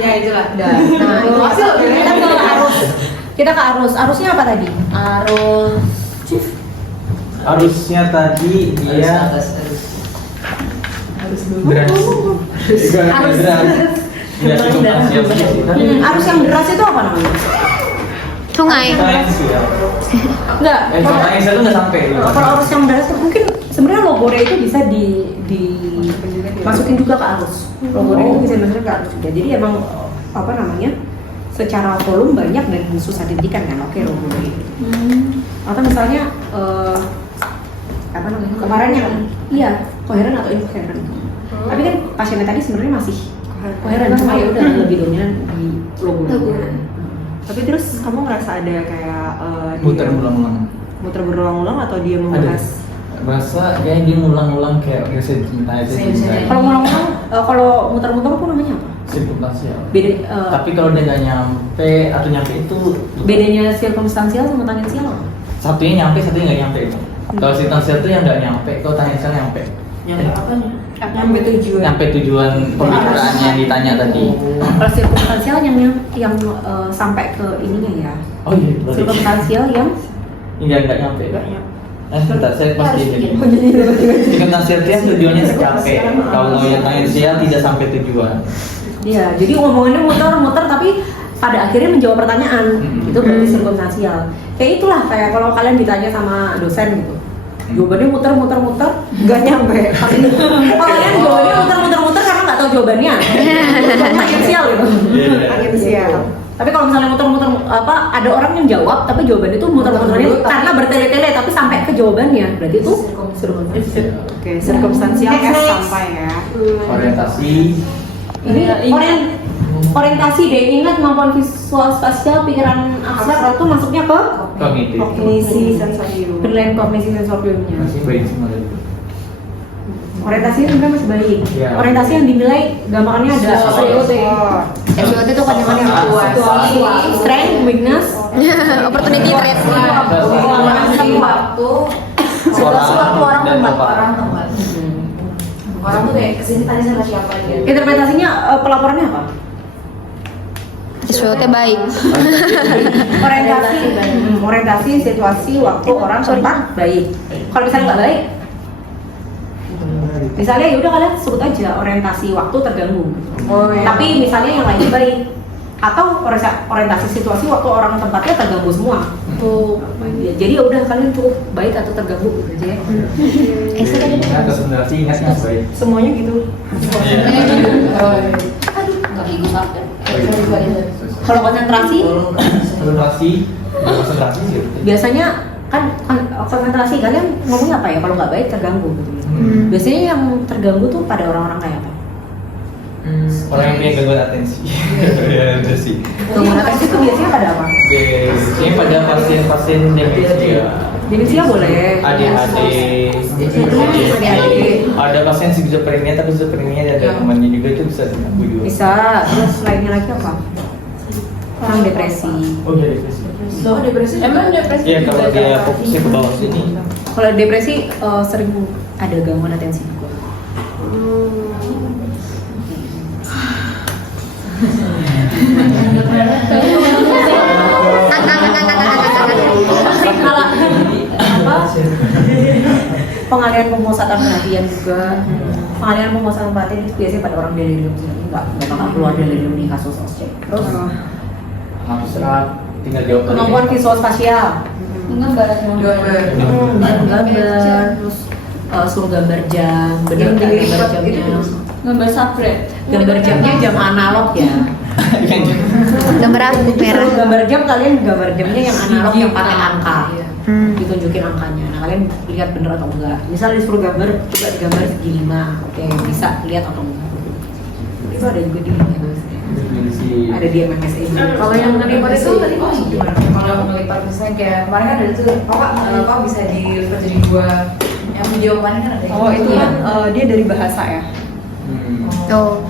ya itulah. nah itu kita ke arusnya apa tadi? Arusnya tadi dia Arus yang deras itu apa namanya? Sungai. Enggak. Contohnya saya tuh nggak sampai. Kalau arus yang deras itu mungkin sebenarnya logornya itu bisa dimasukin juga ke arus. Logornya itu bisa dimasukin ke arus juga. Jadi emang apa namanya? secara volume banyak dan susah dihentikan kan, oke Robury. Atau misalnya apa namanya kemarin yang iya koheren atau inkoheren. Tapi kan pasiennya tadi sebenarnya masih koheren, cuma ya udah lebih dominan di lobularnya. Tapi terus kamu ngerasa ada kayak Muter dia berulang-ulang. muter berulang-ulang atau dia membahas? Berasa kayak dia ngulang-ulang kayak saya cinta itu cinta. Kalau ngulang-ngulang, kalau muter-muter itu namanya apa? Sirkumstansial. Beda. Tapi kalau dia nggak nyampe atau nyampe itu Bedanya sirkumstansial sama tangensial apa? satunya nyampe, satunya nggak nyampe. Kalau sirkumstansial itu yang nggak nyampe, kalau tangensial nyampe. Nyampe apanya? Nyampe tujuan. Nyampe tujuan pembicaraan yang ditanya tadi. Kalau sirkumstansial yang sampai ke ininya ya. Oh iya, berarti. Sirkumstansial yang Nggak nyampe. Sebentar, saya pasti jadi. Oh, jadi Sirkumstansial itu yang tujuannya tercapai. Kalau yang tangensial tidak sampai tujuan. Iya, jadi ngomongannya muter-muter tapi pada akhirnya menjawab pertanyaan. Itu berarti sirkumstansial. Kayak itulah kayak kalau kalian ditanya sama dosen gitu. Jawabannya muter-muter-muter nggak nyampe. Kalian jawabannya muter-muter-muter karena nggak tahu jawabannya. Tangensial gitu. Tangensial. Tapi kalau misalnya muter-muter ada orang yang jawab tapi jawabannya itu muter-muternya karena bertele-tele tapi sampai ke jawabannya. Berarti itu sirkumstansial. Oke, sirkumstansial S sampai ya. Orientasi. Ini orientasi deh, ingat kemampuan visual spasial, pikiran abstrak itu masuknya ke Kognitif. kognisi sensorium, penilaian kognisi sensoriumnya. Masih baik semua tadi. Orientasi sebenarnya masih baik. Ya. Orientasi yang dinilai gampangannya ada SWOT. SWOT itu panjangan yang kuat. Strength, weakness, Opportunity threat. Waktu situasi waktu orang membantu orang tempat. Orang tuh kayak kesini tadi sama siapa gitu. interpretasinya pelaporannya apa? SWOT baik. Orientasi, situasi, waktu, orang, tempat, baik. Kalau misalnya nggak baik, misalnya ya udah kalian sebut aja orientasi waktu terganggu. Tapi misalnya yang lainnya baik, atau orientasi situasi waktu orang tempatnya terganggu semua. Jadi ya udah kalian cukup baik atau terganggu gitu aja ya. Konsentrasi ingatnya baik. Semuanya gitu. Nggak ikut apa. Kalau konsentrasi, Konsentrasi sih. biasanya kan konsentrasi kalian ngomongnya apa ya? Kalau nggak baik terganggu gitu. Biasanya yang terganggu tuh pada orang-orang kayak apa? Orang yang punya gangguan atensi. Ya udah sih. Gangguan atensi itu biasanya pada apa? Biasanya pada pasien-pasien demensia. Demensia boleh. ADHD. Ada pasien skizofrenia tapi skizofrenia ada temannya juga itu bisa diganggu juga. Bisa. Terus lainnya lagi apa? Orang depresi. Oh iya depresi. Depresi. Emang depresi? Iya kalau dia fokusnya ke bawah sini. Kalau depresi sering ada gangguan atensi juga. Pengalihan pemusatan perhatian juga. Pengalihan pemusatan perhatian itu biasanya pada orang delirium sih. Nggak bakal keluar delirium di kasus objek. Terus Abstrak tinggal jawab tadi. kemampuan visual spasial. Gambar. Gambar, terus suruh gambar jam, bener nggak gambar jamnya? Gambar subret. Gambar jamnya jam analog ya. Gambar apa merah? Suruh gambar jam, kalian gambar jamnya yang analog yang pakai angka. Ditunjukin angkanya. Nah kalian lihat bener atau enggak. Misal disuruh gambar, coba digambar segi 5. Oke, bisa lihat atau enggak. Itu ada juga di ada di MMSA. Kalau yang ngelipat itu tadi gimana? Kalau ngelipat misalnya kayak kemarin kan ada tuh, Pak bisa dilipat jadi 2. Yang video kemarin kan ada. Oh itu kan dia dari bahasa ya. Oh.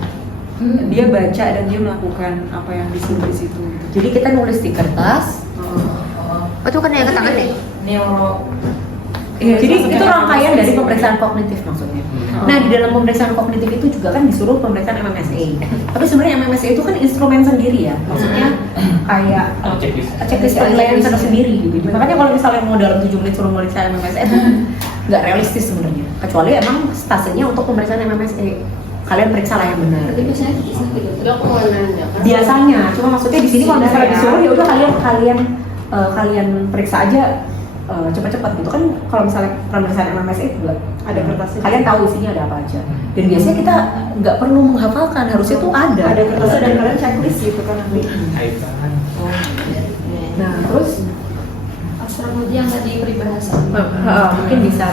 Dia baca dan dia melakukan apa yang disuruh di situ. Jadi kita nulis di kertas. Oh itu kan yang ke tangan deh. Neuro. Iya, jadi itu rangkaian dari pemeriksaan kognitif maksudnya. Nah di dalam pemeriksaan kognitif itu juga kan disuruh pemeriksaan MMSA. Tapi sebenarnya MMSA itu kan instrumen sendiri ya, maksudnya kayak checklist penilaian sendiri gitu. Makanya kalau misalnya mau dalam 7 menit suruh memeriksa MMSA itu nggak realistis sebenarnya. Kecuali emang stasiunnya untuk pemeriksaan MMSA. Kalian periksa lah yang benar. Tapi biasanya gitu. Enggak aku mau nanya. Biasanya, cuma maksudnya di sini kalau misalnya disuruh ya udah kalian periksa aja cepat-cepat gitu kan. Kalau misalnya pemeriksaan MMSE juga Ada kertasnya. kalian tahu isinya ada apa aja, dan biasanya kita nggak perlu menghafalkan, harusnya tuh ada kertasnya dan kalian checklist gitu kan nanti. Kaitan. Nah terus Astrologi yang tadi peribahasa. mungkin bisa.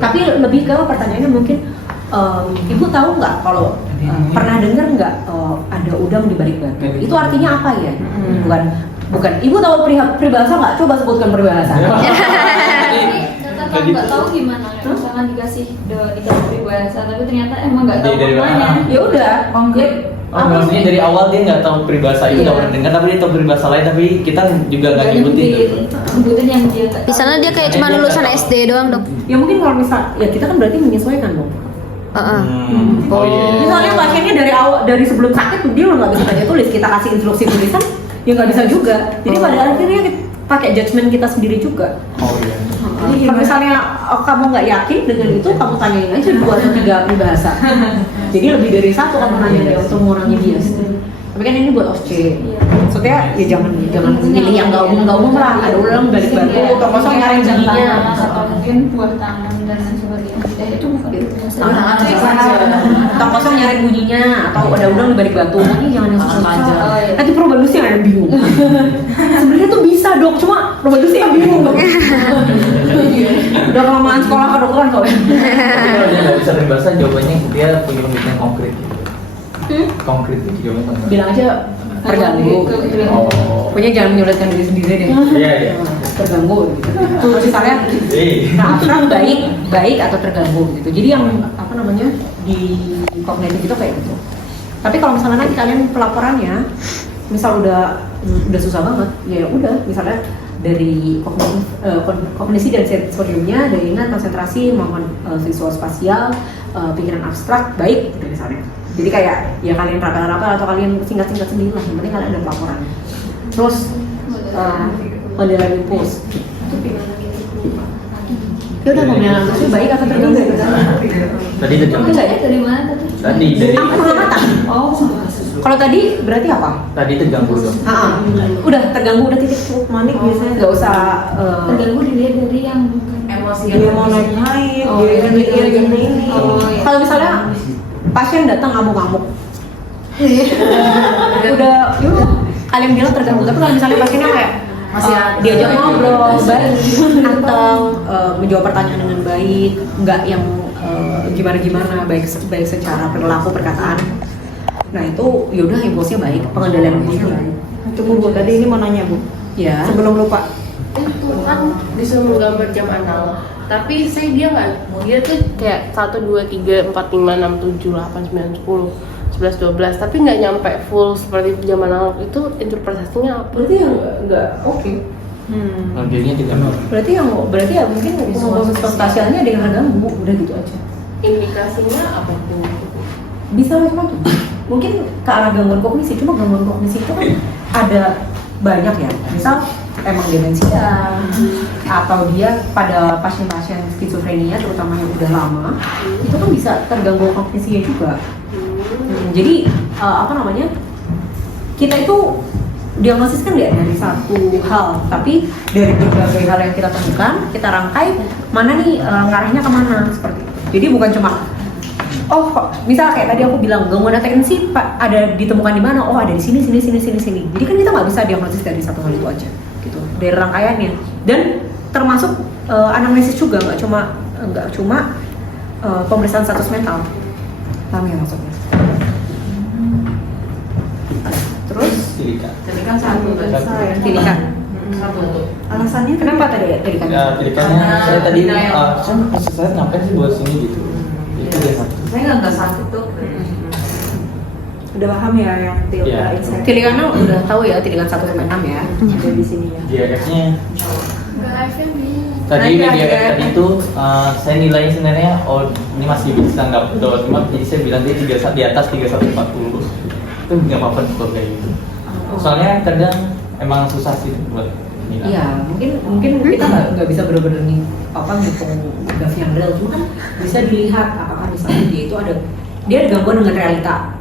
Tapi lebih ke pertanyaannya mungkin ibu tahu nggak kalau pernah dengar nggak ada udang di balik batu? Itu artinya apa ya? Bukan. Ibu tahu peribahasa nggak? Coba sebutkan peribahasa. Tapi nggak tahu gimana. Misalkan dikasih peribahasa, tapi ternyata emang nggak tahu Dari mana? maknanya. Ya udah. Konkret. Oh, maksudnya dari awal dia nggak tahu peribahasa itu, nggak pernah dengar, tapi dia tahu peribahasa lain, tapi kita juga nggak ngikutin. Ngikutin yang dia tak Di sana dia kayak cuma lulusan SD doang, Dok. Ya mungkin kalau misal ya kita kan berarti menyesuaikan dong. Heeh. Oh iya. Misalnya pasiennya dari sebelum sakit tuh dia udah nggak bisa tanya tulis, kita kasih instruksi tulisan ya nggak bisa juga. Jadi pada akhirnya kita pakai judgement kita sendiri juga. Oh iya. Jadi kalau misalnya kamu nggak yakin dengan itu, kamu tanyain aja 2 atau 3 peribahasa. Jadi lebih dari 1 kamu nanya dia untuk mengurangi bias. Tapi kan ini buat OSCE. Maksudnya ya jangan pilih yang nggak umum lah. Ada ulang balik batu, tong kosong nyari bunyinya. atau mungkin buah tangan dan lain sebagainya. Itu bukan peribahasa. Tong kosong nyari bunyinya, atau ada udang di balik batu. Ini jangan yang susah aja. Nanti probabilitasnya ada yang bingung. Sebenarnya tuh bisa dok, cuma probabilitasnya yang bingung dok. Udah kelamaan sekolah kedokteran soalnya. Kalau dia nggak bisa peribahasa, jawabannya dia punya pemikiran konkret. Konkret itu jawabannya. Bilang aja terganggu. Oh. Pokoknya jangan menyulitkan diri sendiri deh. Iya iya. Terganggu gitu. Terus misalnya abstrak baik atau terganggu gitu. Jadi yang apa namanya di kognitif itu kayak gitu. Tapi kalau misalnya nanti kalian pelaporannya misal udah susah banget, ya udah misalnya dari kognisi dan sensoriumnya, dari ingat, konsentrasi, maupun visual spasial, pikiran abstrak baik gitu misalnya. Jadi kayak ya kalian rapel-rapel atau kalian singkat-singkat sendiri lah, yang penting kalian ada pelaporan. Terus penilaian impuls. Ya udah, penilaian impulsnya baik atau terganggu? Tadi terganggu. Dari mana tadi? Tadi dari. Pengamatan. Oh, Kalau tadi berarti apa? Tadi terganggu dong. Udah terganggu, udah titik manik biasanya nggak usah. terganggu dilihat dari yang bukan Emosi Dia mau naik-naik, Oh, dia iya, mikir iya, gini. iya. Oh, iya. Kalau misalnya pasien datang ngamuk-ngamuk, udah yuk kalian bilang terganggu. Tapi kalau misalnya pasiennya kayak Masih diajak ngobrol baik, anteng, menjawab pertanyaan dengan baik, nggak yang gimana-gimana, baik secara perilaku, perkataan. Nah itu yaudah impulsnya baik, pengendalian impulsnya baik. Tunggu Bu, tadi ini mau nanya Bu. Ya. Sebelum lupa. Itu kan disuruh menggambar jam analog, tapi dia tuh kayak 1, 2, 3, 4, 5, 6, 7, 8, 9, 10, 11, 12, tapi nggak nyampe full seperti jam analog. Itu interpretasinya apa? Berarti yang nggak oke. Akhirnya terganggu. Berarti ya mungkin komposisi spasialnya ada yang terganggu, udah gitu aja. Indikasinya apa tuh? Bisa macam-macam. Mungkin ke arah gangguan kognisi, cuma gangguan kognisi itu kan ada banyak ya. Misal emang demensia, atau dia pada pasien-pasien skizofrenia terutama yang udah lama, itu kan bisa terganggu kognisinya juga. Jadi apa namanya? Kita itu diagnosis kan nggak dari satu hal, tapi dari berbagai hal yang kita temukan, kita rangkai mana nih ngarahnya kemana seperti itu. Jadi bukan cuma misal kayak tadi aku bilang gangguan atensi ada ditemukan di mana? Oh ada di sini. Jadi kan kita nggak bisa diagnosis dari satu hal itu aja, gitu. Dari rangkaiannya. Dan termasuk anamnesis juga, nggak cuma pemeriksaan status mental. Paham ya maksudnya? Terus Tilikan satu kan? tilikan. Satu tuh. Alasannya kenapa tadi tilikan? Ya, tilikannya saya tadi Denial. saya ngapain sih buat sini gitu. Itu dia satu. Saya nggak satu tuh. Udah paham ya yang Iya. insight. Tilikannya udah tahu ya, tilikan 1 sampai 6 ya. Ada di sini ya. DF-nya Nggak FMB. tadi Nah, iya, DF iya. tadi itu saya nilainya sebenarnya ini masih bisa nggak betul, cuma jadi saya bilang dia 31 di atas 3140 itu nggak apa-apa tuh kayak gitu. Soalnya kadang emang susah sih buat nilai. Iya, mungkin kita nggak bisa benar-benar nih ngitung graf yang real, cuma kan bisa dilihat apakah misalnya dia ada gangguan dengan realita,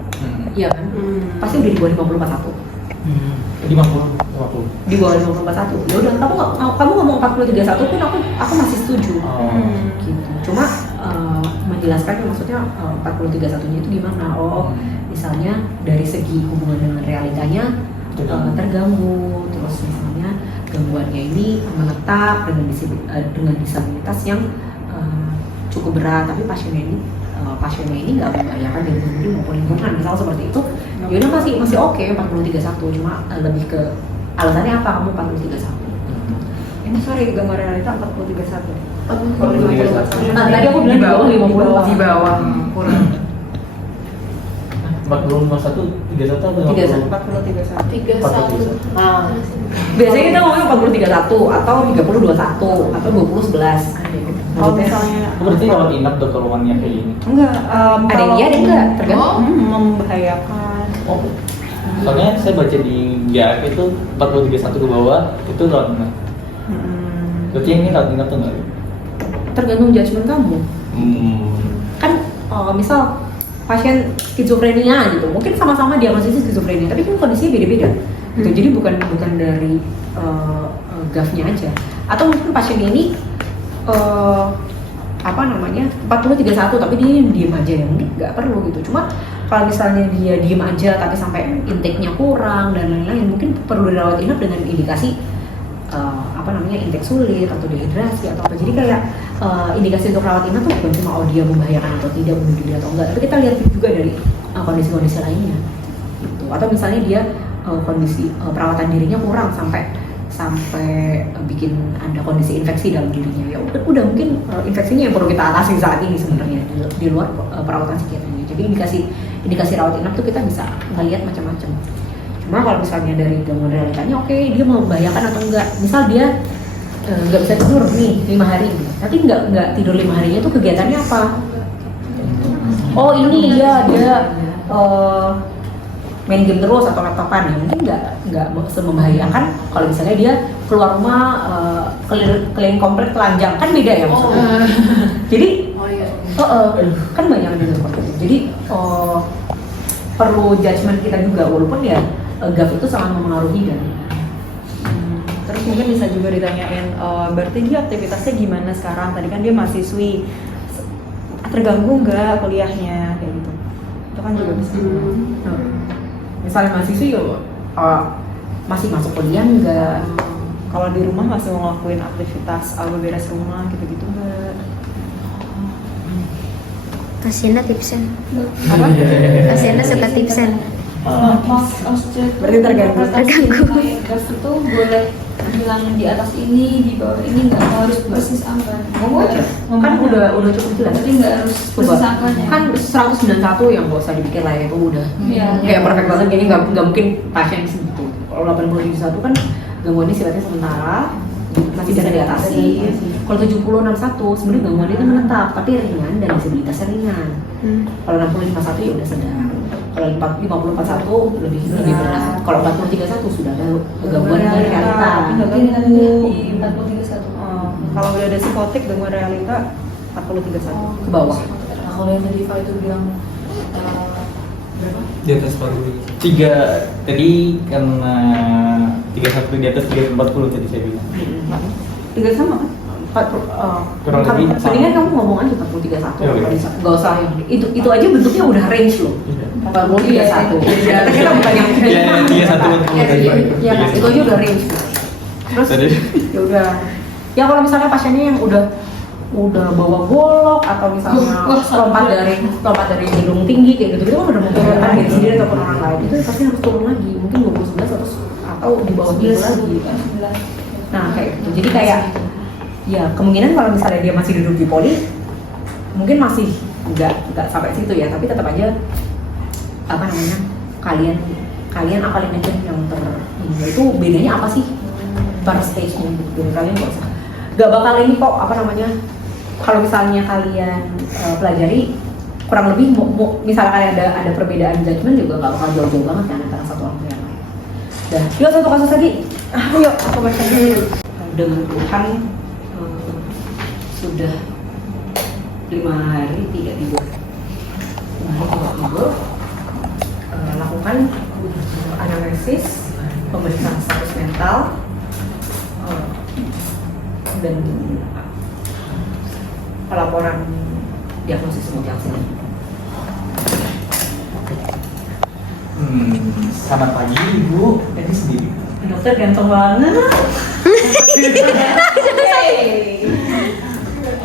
iya kan? Pasti udah di bawah 50/41. 50. di bawah 5041. Ya udah, kamu ngomong 4031 pun aku masih setuju. Gitu. Cuma menjelaskan maksudnya 4031-nya itu gimana? Oh, misalnya dari segi hubungan dengan realitanya terganggu, terus misalnya gangguannya ini menetap dengan disabilitas yang cukup berat, tapi pasiennya ini nggak membahayakan diri sendiri maupun lingkungan, misal seperti itu. Ya udah masih oke 4031, cuma lebih ke alasannya apa kamu 4031. Ini sorry, gambar realita 4031. Tadi aku bilang di bawah 50. Di bawah kurang. 4051 31 atau 4031. 31. Nah, biasanya kita ngomongin 4031 atau 3021 atau 2011. Kalau misalnya berarti rawat inap dokter ruangannya kayak gini. enggak, Ada yang iya, ada yang enggak, tergantung. membahayakan. Oh, soalnya saya baca di GAF itu 4031 ke bawah itu rawat inap. Berarti yang ini rawat inap tuh nggak? Tergantung judgement kamu. Kan misal pasien skizofrenia gitu, mungkin sama-sama diagnosis skizofrenia, tapi kan kondisinya beda-beda. Gitu. Jadi bukan dari GAF-nya aja. Atau mungkin pasien ini 4031 tapi dia diem aja, ya mungkin nggak perlu gitu. Cuma kalau misalnya dia diem aja tapi sampai intake-nya kurang dan lain-lain, mungkin perlu dirawat inap dengan indikasi intake sulit atau dehidrasi atau apa. Jadi kayak indikasi untuk rawat inap tuh bukan cuma dia membahayakan atau tidak, bunuh diri atau enggak, tapi kita lihat juga dari kondisi-kondisi lainnya gitu. Atau misalnya dia kondisi perawatan dirinya kurang sampai bikin ada kondisi infeksi dalam dirinya, ya udah mungkin infeksinya yang perlu kita atasi saat ini sebenarnya di luar perawatan psikiatrinya. Jadi indikasi rawat inap tuh kita bisa ngelihat macam-macam. Cuma kalau misalnya dari gangguan realitanya, oke, dia membahayakan atau enggak. Misal dia nggak bisa tidur nih 5 hari, tapi nggak tidur 5 harinya tuh kegiatannya apa? Oh ini ya dia main game terus atau laptopan, ya mungkin nggak membahayakan kalau misalnya dia keluar rumah keliling komplek telanjang, kan beda ya maksudnya. Jadi kan banyak yang seperti itu. Jadi perlu judgement kita juga, walaupun ya GAF itu sangat mempengaruhi dan Terus mungkin bisa juga ditanyain, berarti dia aktivitasnya gimana sekarang? Tadi kan dia mahasiswi, terganggu nggak kuliahnya kayak gitu? Itu kan juga bisa. Misalnya mahasiswi masih masuk kuliah enggak? Kalau di rumah masih mau ngelakuin aktivitas beres rumah gitu-gitu nggak? Pasiennya tipsen. Apa? Pasiennya suka tipsen. Berarti terganggu. GAF itu boleh bilang di atas ini, di bawah ini, nggak harus persis angka. Kan udah cukup jelas. Tapi nggak harus persis angkanya. Kan 191 yang nggak usah dipikir lah ya, itu udah kayak perfect banget, kayaknya nggak mungkin pasien segitu. Kalau 81 kan gangguannya sifatnya sementara, masih bisa diatasi. Kalau 7061 sebenarnya gangguan itu menetap tapi ringan dan disabilitasnya ringan. Kalau 6051 ya udah sedang. Kalau 5041 lebih berat. Kalau 4031 sudah ada gangguan realita. Di 4031. Kalau udah ada psikotik gangguan realita 4031 Ke bawah. Nah, kalau yang tadi Pak itu bilang berapa? Di atas 40. 3 tadi karena 31 di atas 340 tadi saya bilang. 3 sama kan? Kurang lebih sama. Mendingan kamu ngomong aja 4031, Ya, oke. nggak usah yang itu aja bentuknya udah range loh. 4031. Kita bukan yang Iya, 31 ya kan, itu aja udah range. Terus Tadi. ya udah. Ya kalau misalnya pasiennya yang udah bawa golok atau misalnya lompat dari gedung tinggi kayak gitu, itu kan udah membahayakan diri sendiri ataupun orang lain, itu pasti harus turun lagi, mungkin 2011 atau di bawah itu lagi. Nah kayak gitu. Jadi kayak ya kemungkinan kalau misalnya dia masih duduk di poli mungkin masih nggak sampai situ ya, tapi tetap aja kalian apalin aja yang itu bedanya apa sih per stage-nya gitu. Kalian nggak bakal ini kok kalau misalnya kalian pelajari kurang lebih misalnya kalian ada perbedaan judgement juga nggak bakal jauh-jauh banget kan antara satu orang dan yang lain. Dan yuk satu kasus lagi, yuk aku baca dulu. Dengan Tuhan sudah 5 hari tidak tidur. Lakukan analisis, pemeriksaan status terus mental, dan pelaporan diagnosis mutilasi. Selamat pagi Ibu, ini sendiri. Dokter ganteng banget.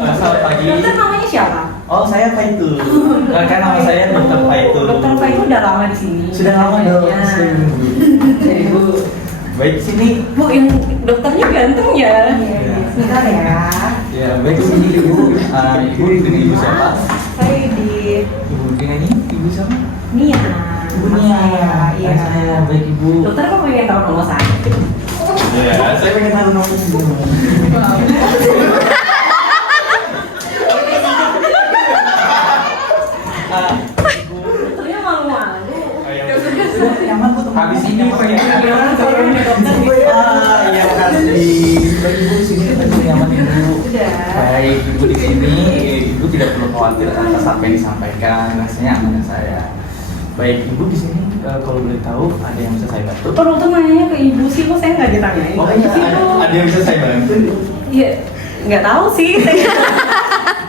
Selamat pagi. Dokter namanya siapa? Oh, saya Faitul. Kan nama saya Dokter Faitul. Dokter Faitul udah lama di sini. Sudah lama dong. Ya. Jadi Ibu, baik sini. Bu, yang dokternya ganteng ya. Sebentar ya. Ya, baik sini Ibu. Ibu dengan Ibu siapa? Saya di Ibu dengan ini, Ibu siapa? Nia. Ibunya. Iya. Saya baik Ibu. Dokter kok pengen tahu nomor saya? Ya, saya pengen tahu nomor Ibu. Dokternya malu-malu. Habis ini pengen Gimana caranya dokter? iya kasih. Baik Ibu sini tentu nyaman Ibu. Sudah. Baik Ibu di sini, Ibu tidak perlu khawatir atas apa yang disampaikan. Rasanya aman saya. Baik Ibu di sini, kalau boleh tahu ada yang bisa saya bantu? Kok dokter nanya ke ibu sih, kok saya nggak ditanyain? Oh iya, ada yang bisa saya bantu? Iya, nggak tahu sih.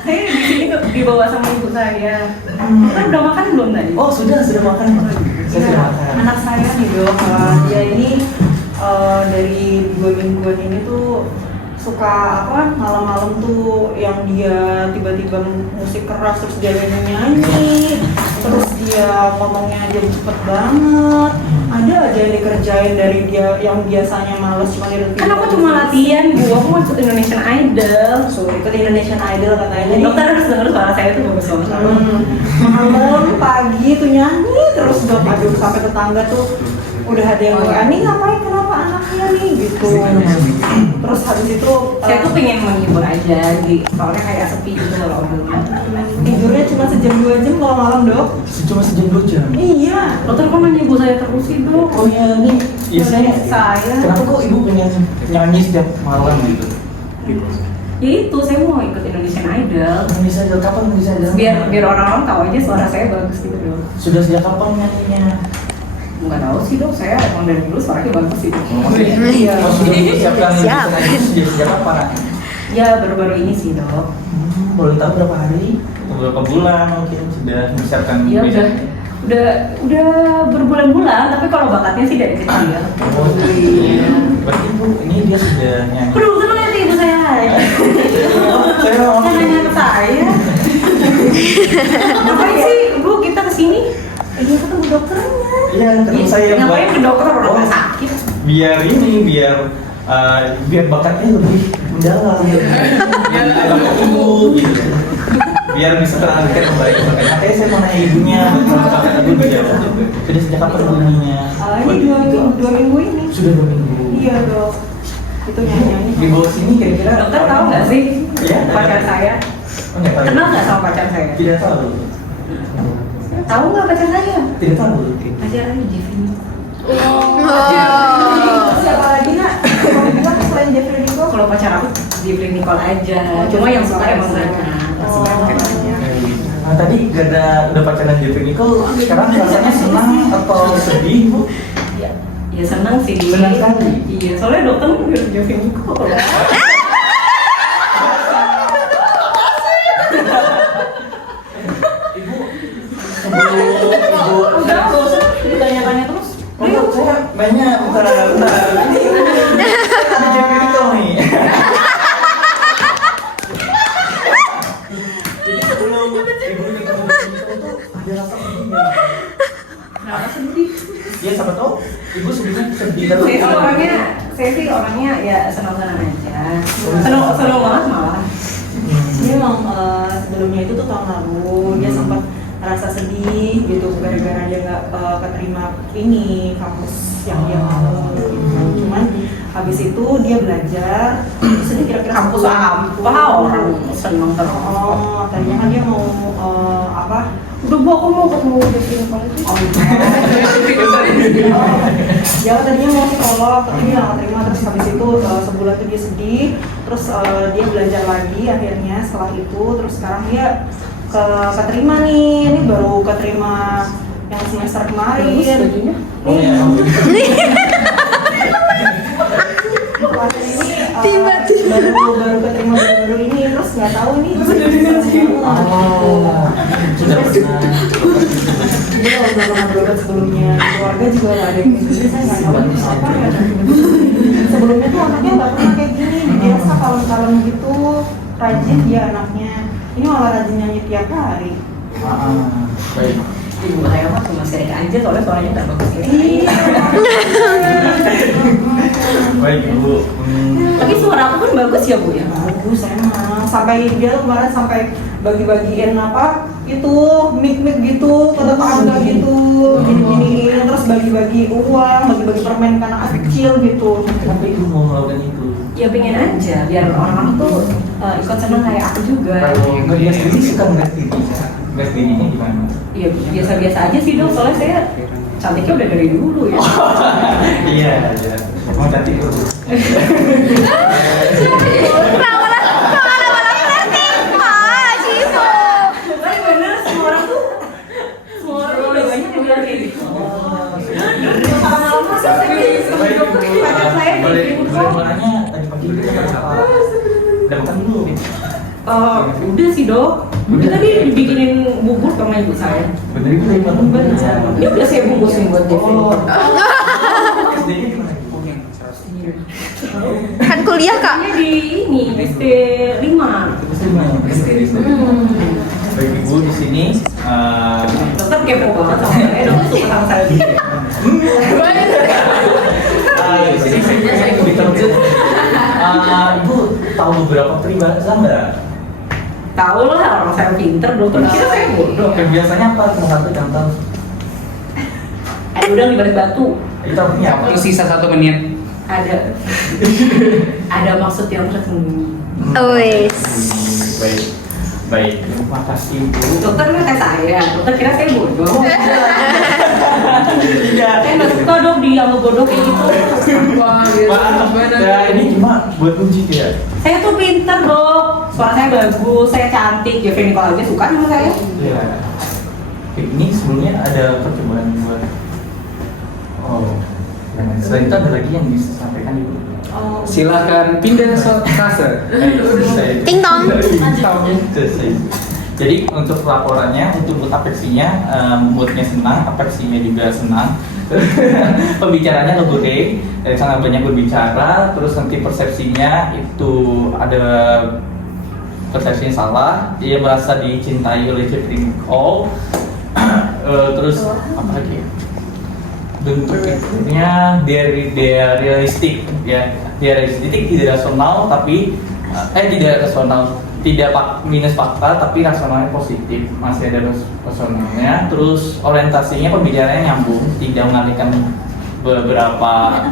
Saya di sini dibawa sama ibu saya. Dokter udah makan belum tadi? Oh sudah makan. Saya sudah makan. Anak saya nih dok, dia ini dari 2 mingguan ini tuh suka malam-malam tuh yang dia tiba-tiba musik keras terus dia nyanyi, terus dia ngomongnya jadi cepet banget. Ada aja yang dikerjain dari dia yang biasanya males cuma di Kan aku cuma latihan, Bu. Aku mau ikut Indonesian Idol. ikut Indonesian Idol katanya. Jadi Dokter harus denger suara saya tuh bagus banget. malam pagi tuh nyanyi terus dok, aduh sampai tetangga tuh udah ada yang WA nih ngapain, kenapa anaknya nih gitu. Terus habis itu Saya tuh pengen menghibur aja, soalnya kayak sepi gitu loh rumah. tidurnya cuma sejam 2 jam kalau malam dok. Cuma sejam 2 jam. Iya. Dokter kok nanya ibu saya terus sih, Dok? Oh iya nih, iya Saya. Kenapa kok Ibu pengen nyanyi setiap malam gitu? Ya itu, saya mau ikut Indonesian Idol. Bisa Idol, kapan bisa Idol? Biar orang-orang tahu aja suara saya bagus gitu, Dok. Sudah sejak kapan nyanyinya? Nggak tahu sih, Dok. Saya emang dari dulu suaranya bagus sih, Dok. Iya. Sudah siapkan Siap. sejak kapan? Ya, baru-baru ini sih, Dok. Boleh tahu berapa hari? Beberapa bulan mungkin sudah mempersiapkan Iya, udah berbulan-bulan, tapi kalau bakatnya sih dari kecil ya. Oh iya. Berarti Bu, ini dia sudah nyanyi. Aduh, dokter lihat ibu saya. Saya mau Saya nanya ke saya. Ngapain sih, Bu, kita kesini? Dia ketemu dokternya. Iya, ketemu saya. Ngapain ke dokter orang Oh, nggak sakit? biar bakatnya lebih mendalam. Biar bakat Ibu gitu. Biar bisa teralihkan kembali. Makanya saya mau nanya ibunya, kalau bakat Ibu lebih jauh. Sudah sejak kapan bunyinya? Ini 2 minggu ini. Sudah 2 minggu. Iya dok. Itu nyanyi. Di bawah sini kira-kira Dokter tahu nggak sih Iya, pacar saya? Oh, nggak tahu. Kenal nggak sama pacar saya? Tidak tahu. Tahu nggak pacar saya? Tidak tahu. Pacarnya Jeffrey. Siapa lagi nak? Kalau bilang selain Jeffrey Nicole. Kalau pacar aku Jeffrey Nicole aja. Cuma yang suka emang banyak. Nah, tadi udah pacaran Jeffrey Nicole, sekarang rasanya senang atau sedih Bu? Ya senang sih. Senang sekali. Iya, soalnya dokter udah Jeffrey Nicole. Ibu, Udah, nggak usah ditanya-tanya terus. oh, saya banyak bentar. Ini ada Jeffrey Nicole nih. Jadi sebelum Ibu Nicole itu ada rasa sedih nggak? Kenapa sedih? Ya siapa tahu Ibu sedih Saya sih orangnya ya senang-senang aja. Senang banget malah. Dia emang sebelumnya itu tuh tahun lalu dia sempat rasa sedih gitu gara-gara dia nggak keterima ini kampus yang dia mau gitu. Cuman habis itu dia belajar terus ini kira-kira Kampus apa orang senang terus. Oh, tadinya kan dia mau Udah Bu, aku mau ketemu Jeffrey Nicole itu. dia tadinya mau psikolog tapi dia nggak terima, terus habis itu sebulan tuh dia sedih, terus dia belajar lagi akhirnya setelah itu, terus sekarang dia keterima nih, ini baru keterima yang semester kemarin. Bagus bajunya. Oh ya. baru keterima baru ini, terus nggak tahu ini sudah Oh, sudah pernah. dia udah pernah berobat sebelumnya, keluarga juga nggak ada yang gitu, jadi saya nggak tahu ini apa ya. Sebelumnya tuh anaknya nggak pernah kayak gini, biasa kalem-kalem gitu, rajin dia anaknya. Ini malah rajin nyanyi tiap hari. Baik. Ibu saya mah cuma sirik aja soalnya suaranya nggak bagus ini. Baik Bu. Tapi suara aku kan bagus ya Bu ya. Bagus emang. Sampai dia tuh kemarin sampai bagi-bagiin apa itu mic gitu ke tetangga gitu, gini-giniin, terus bagi-bagi uang, bagi-bagi permen ke anak kecil gitu. Kenapa Ibu mau melakukan itu? Ya pengen aja biar orang-orang tuh ikut seneng kayak aku juga. Kalau nggak dia sendiri suka ngeliat diri, ngeliat dirinya gimana? Iya biasa-biasa aja sih dong, soalnya saya cantiknya udah dari dulu ya. Iya, iya. Mau cantik dulu. Tapi bener semua orang tuh udah banyak yang bilang kayak gitu. Lama-lama saya pacar saya Boleh bikin boleh tadi pagi itu apa? Udah makan dulu. Udah sih dok. Udah tadi dibikinin bubur sama ibu saya. Bener itu dari mana? Bener. Ini udah saya bungkusin buat TV. SD-nya gimana? Kan kuliah kak. Ini di ini SD 5. Baik Ibu di sini. Dokter kepo banget sama saya. Dokter suka sama saya. Saya Ibu diterjun. Ibu tahu beberapa peribahasa nggak? Tahu lah orang saya pinter, dokter kira saya bodoh. Biasanya apa? Salah satu contoh. Ada udang di balik batu. Itu artinya apa? Waktu sisa 1 menit. Ada maksud yang tersembunyi. Wes. Baik, baik. Terima kasih Bu. Dokter nggak kayak saya, dokter kira saya bodoh. Tidak. Saya nggak suka dong dianggap bodoh kayak gitu. Maaf, ya ini cuma buat uji dia. Saya tuh pinter dok, suara saya bagus, saya cantik. Ya Feni kalau aja suka sama saya. Iya. Ini sebelumnya ada percobaan buat. Oh, jangan. Selain itu ada lagi yang bisa sampaikan Ibu. Silahkan pindah fase. Ting tong. Jadi untuk laporannya, untuk mood apeksinya, moodnya senang, apeksinya juga senang. Pembicaranya lebih sangat banyak berbicara, terus nanti persepsinya itu ada persepsinya salah, dia merasa dicintai oleh Jeffrey Cole. Terus apa lagi? Bentuk itunya dia realistik ya, dia realistik, tidak rasional tapi tidak rasional, tidak minus fakta tapi rasionalnya positif, masih ada rasionalnya. Terus orientasinya pembicaranya nyambung, tidak mengalihkan beberapa.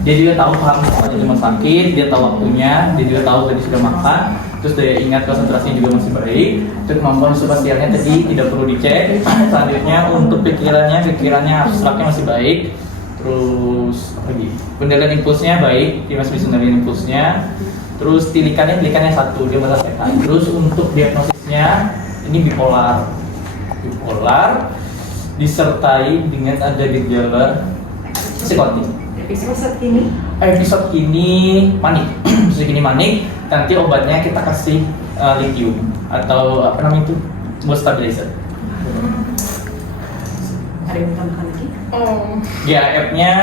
Dia juga tahu paham soalnya cuma sakit, dia tahu waktunya, dia juga tahu tadi sudah makan, terus dia ingat konsentrasinya juga masih baik. Terus kemampuan spasialnya tadi tidak perlu dicek. Selanjutnya untuk pikirannya abstraknya masih baik. Terus apa lagi? Kendalian impulsnya baik, dia masih bisa kendalian impulsnya. Terus tilikannya 1, dia menyelesaikan. Terus untuk diagnosisnya ini bipolar disertai dengan ada gejala psikotik. Episode kini manik. Nanti obatnya kita kasih lithium atau apa namanya itu, mood stabilizer. Ada yang tambahkan lagi? GAF-nya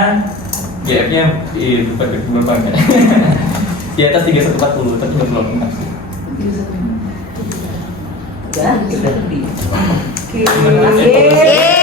di atas 3140 tapi belum masuk. Ya, sudah. Oke. Terima kasih.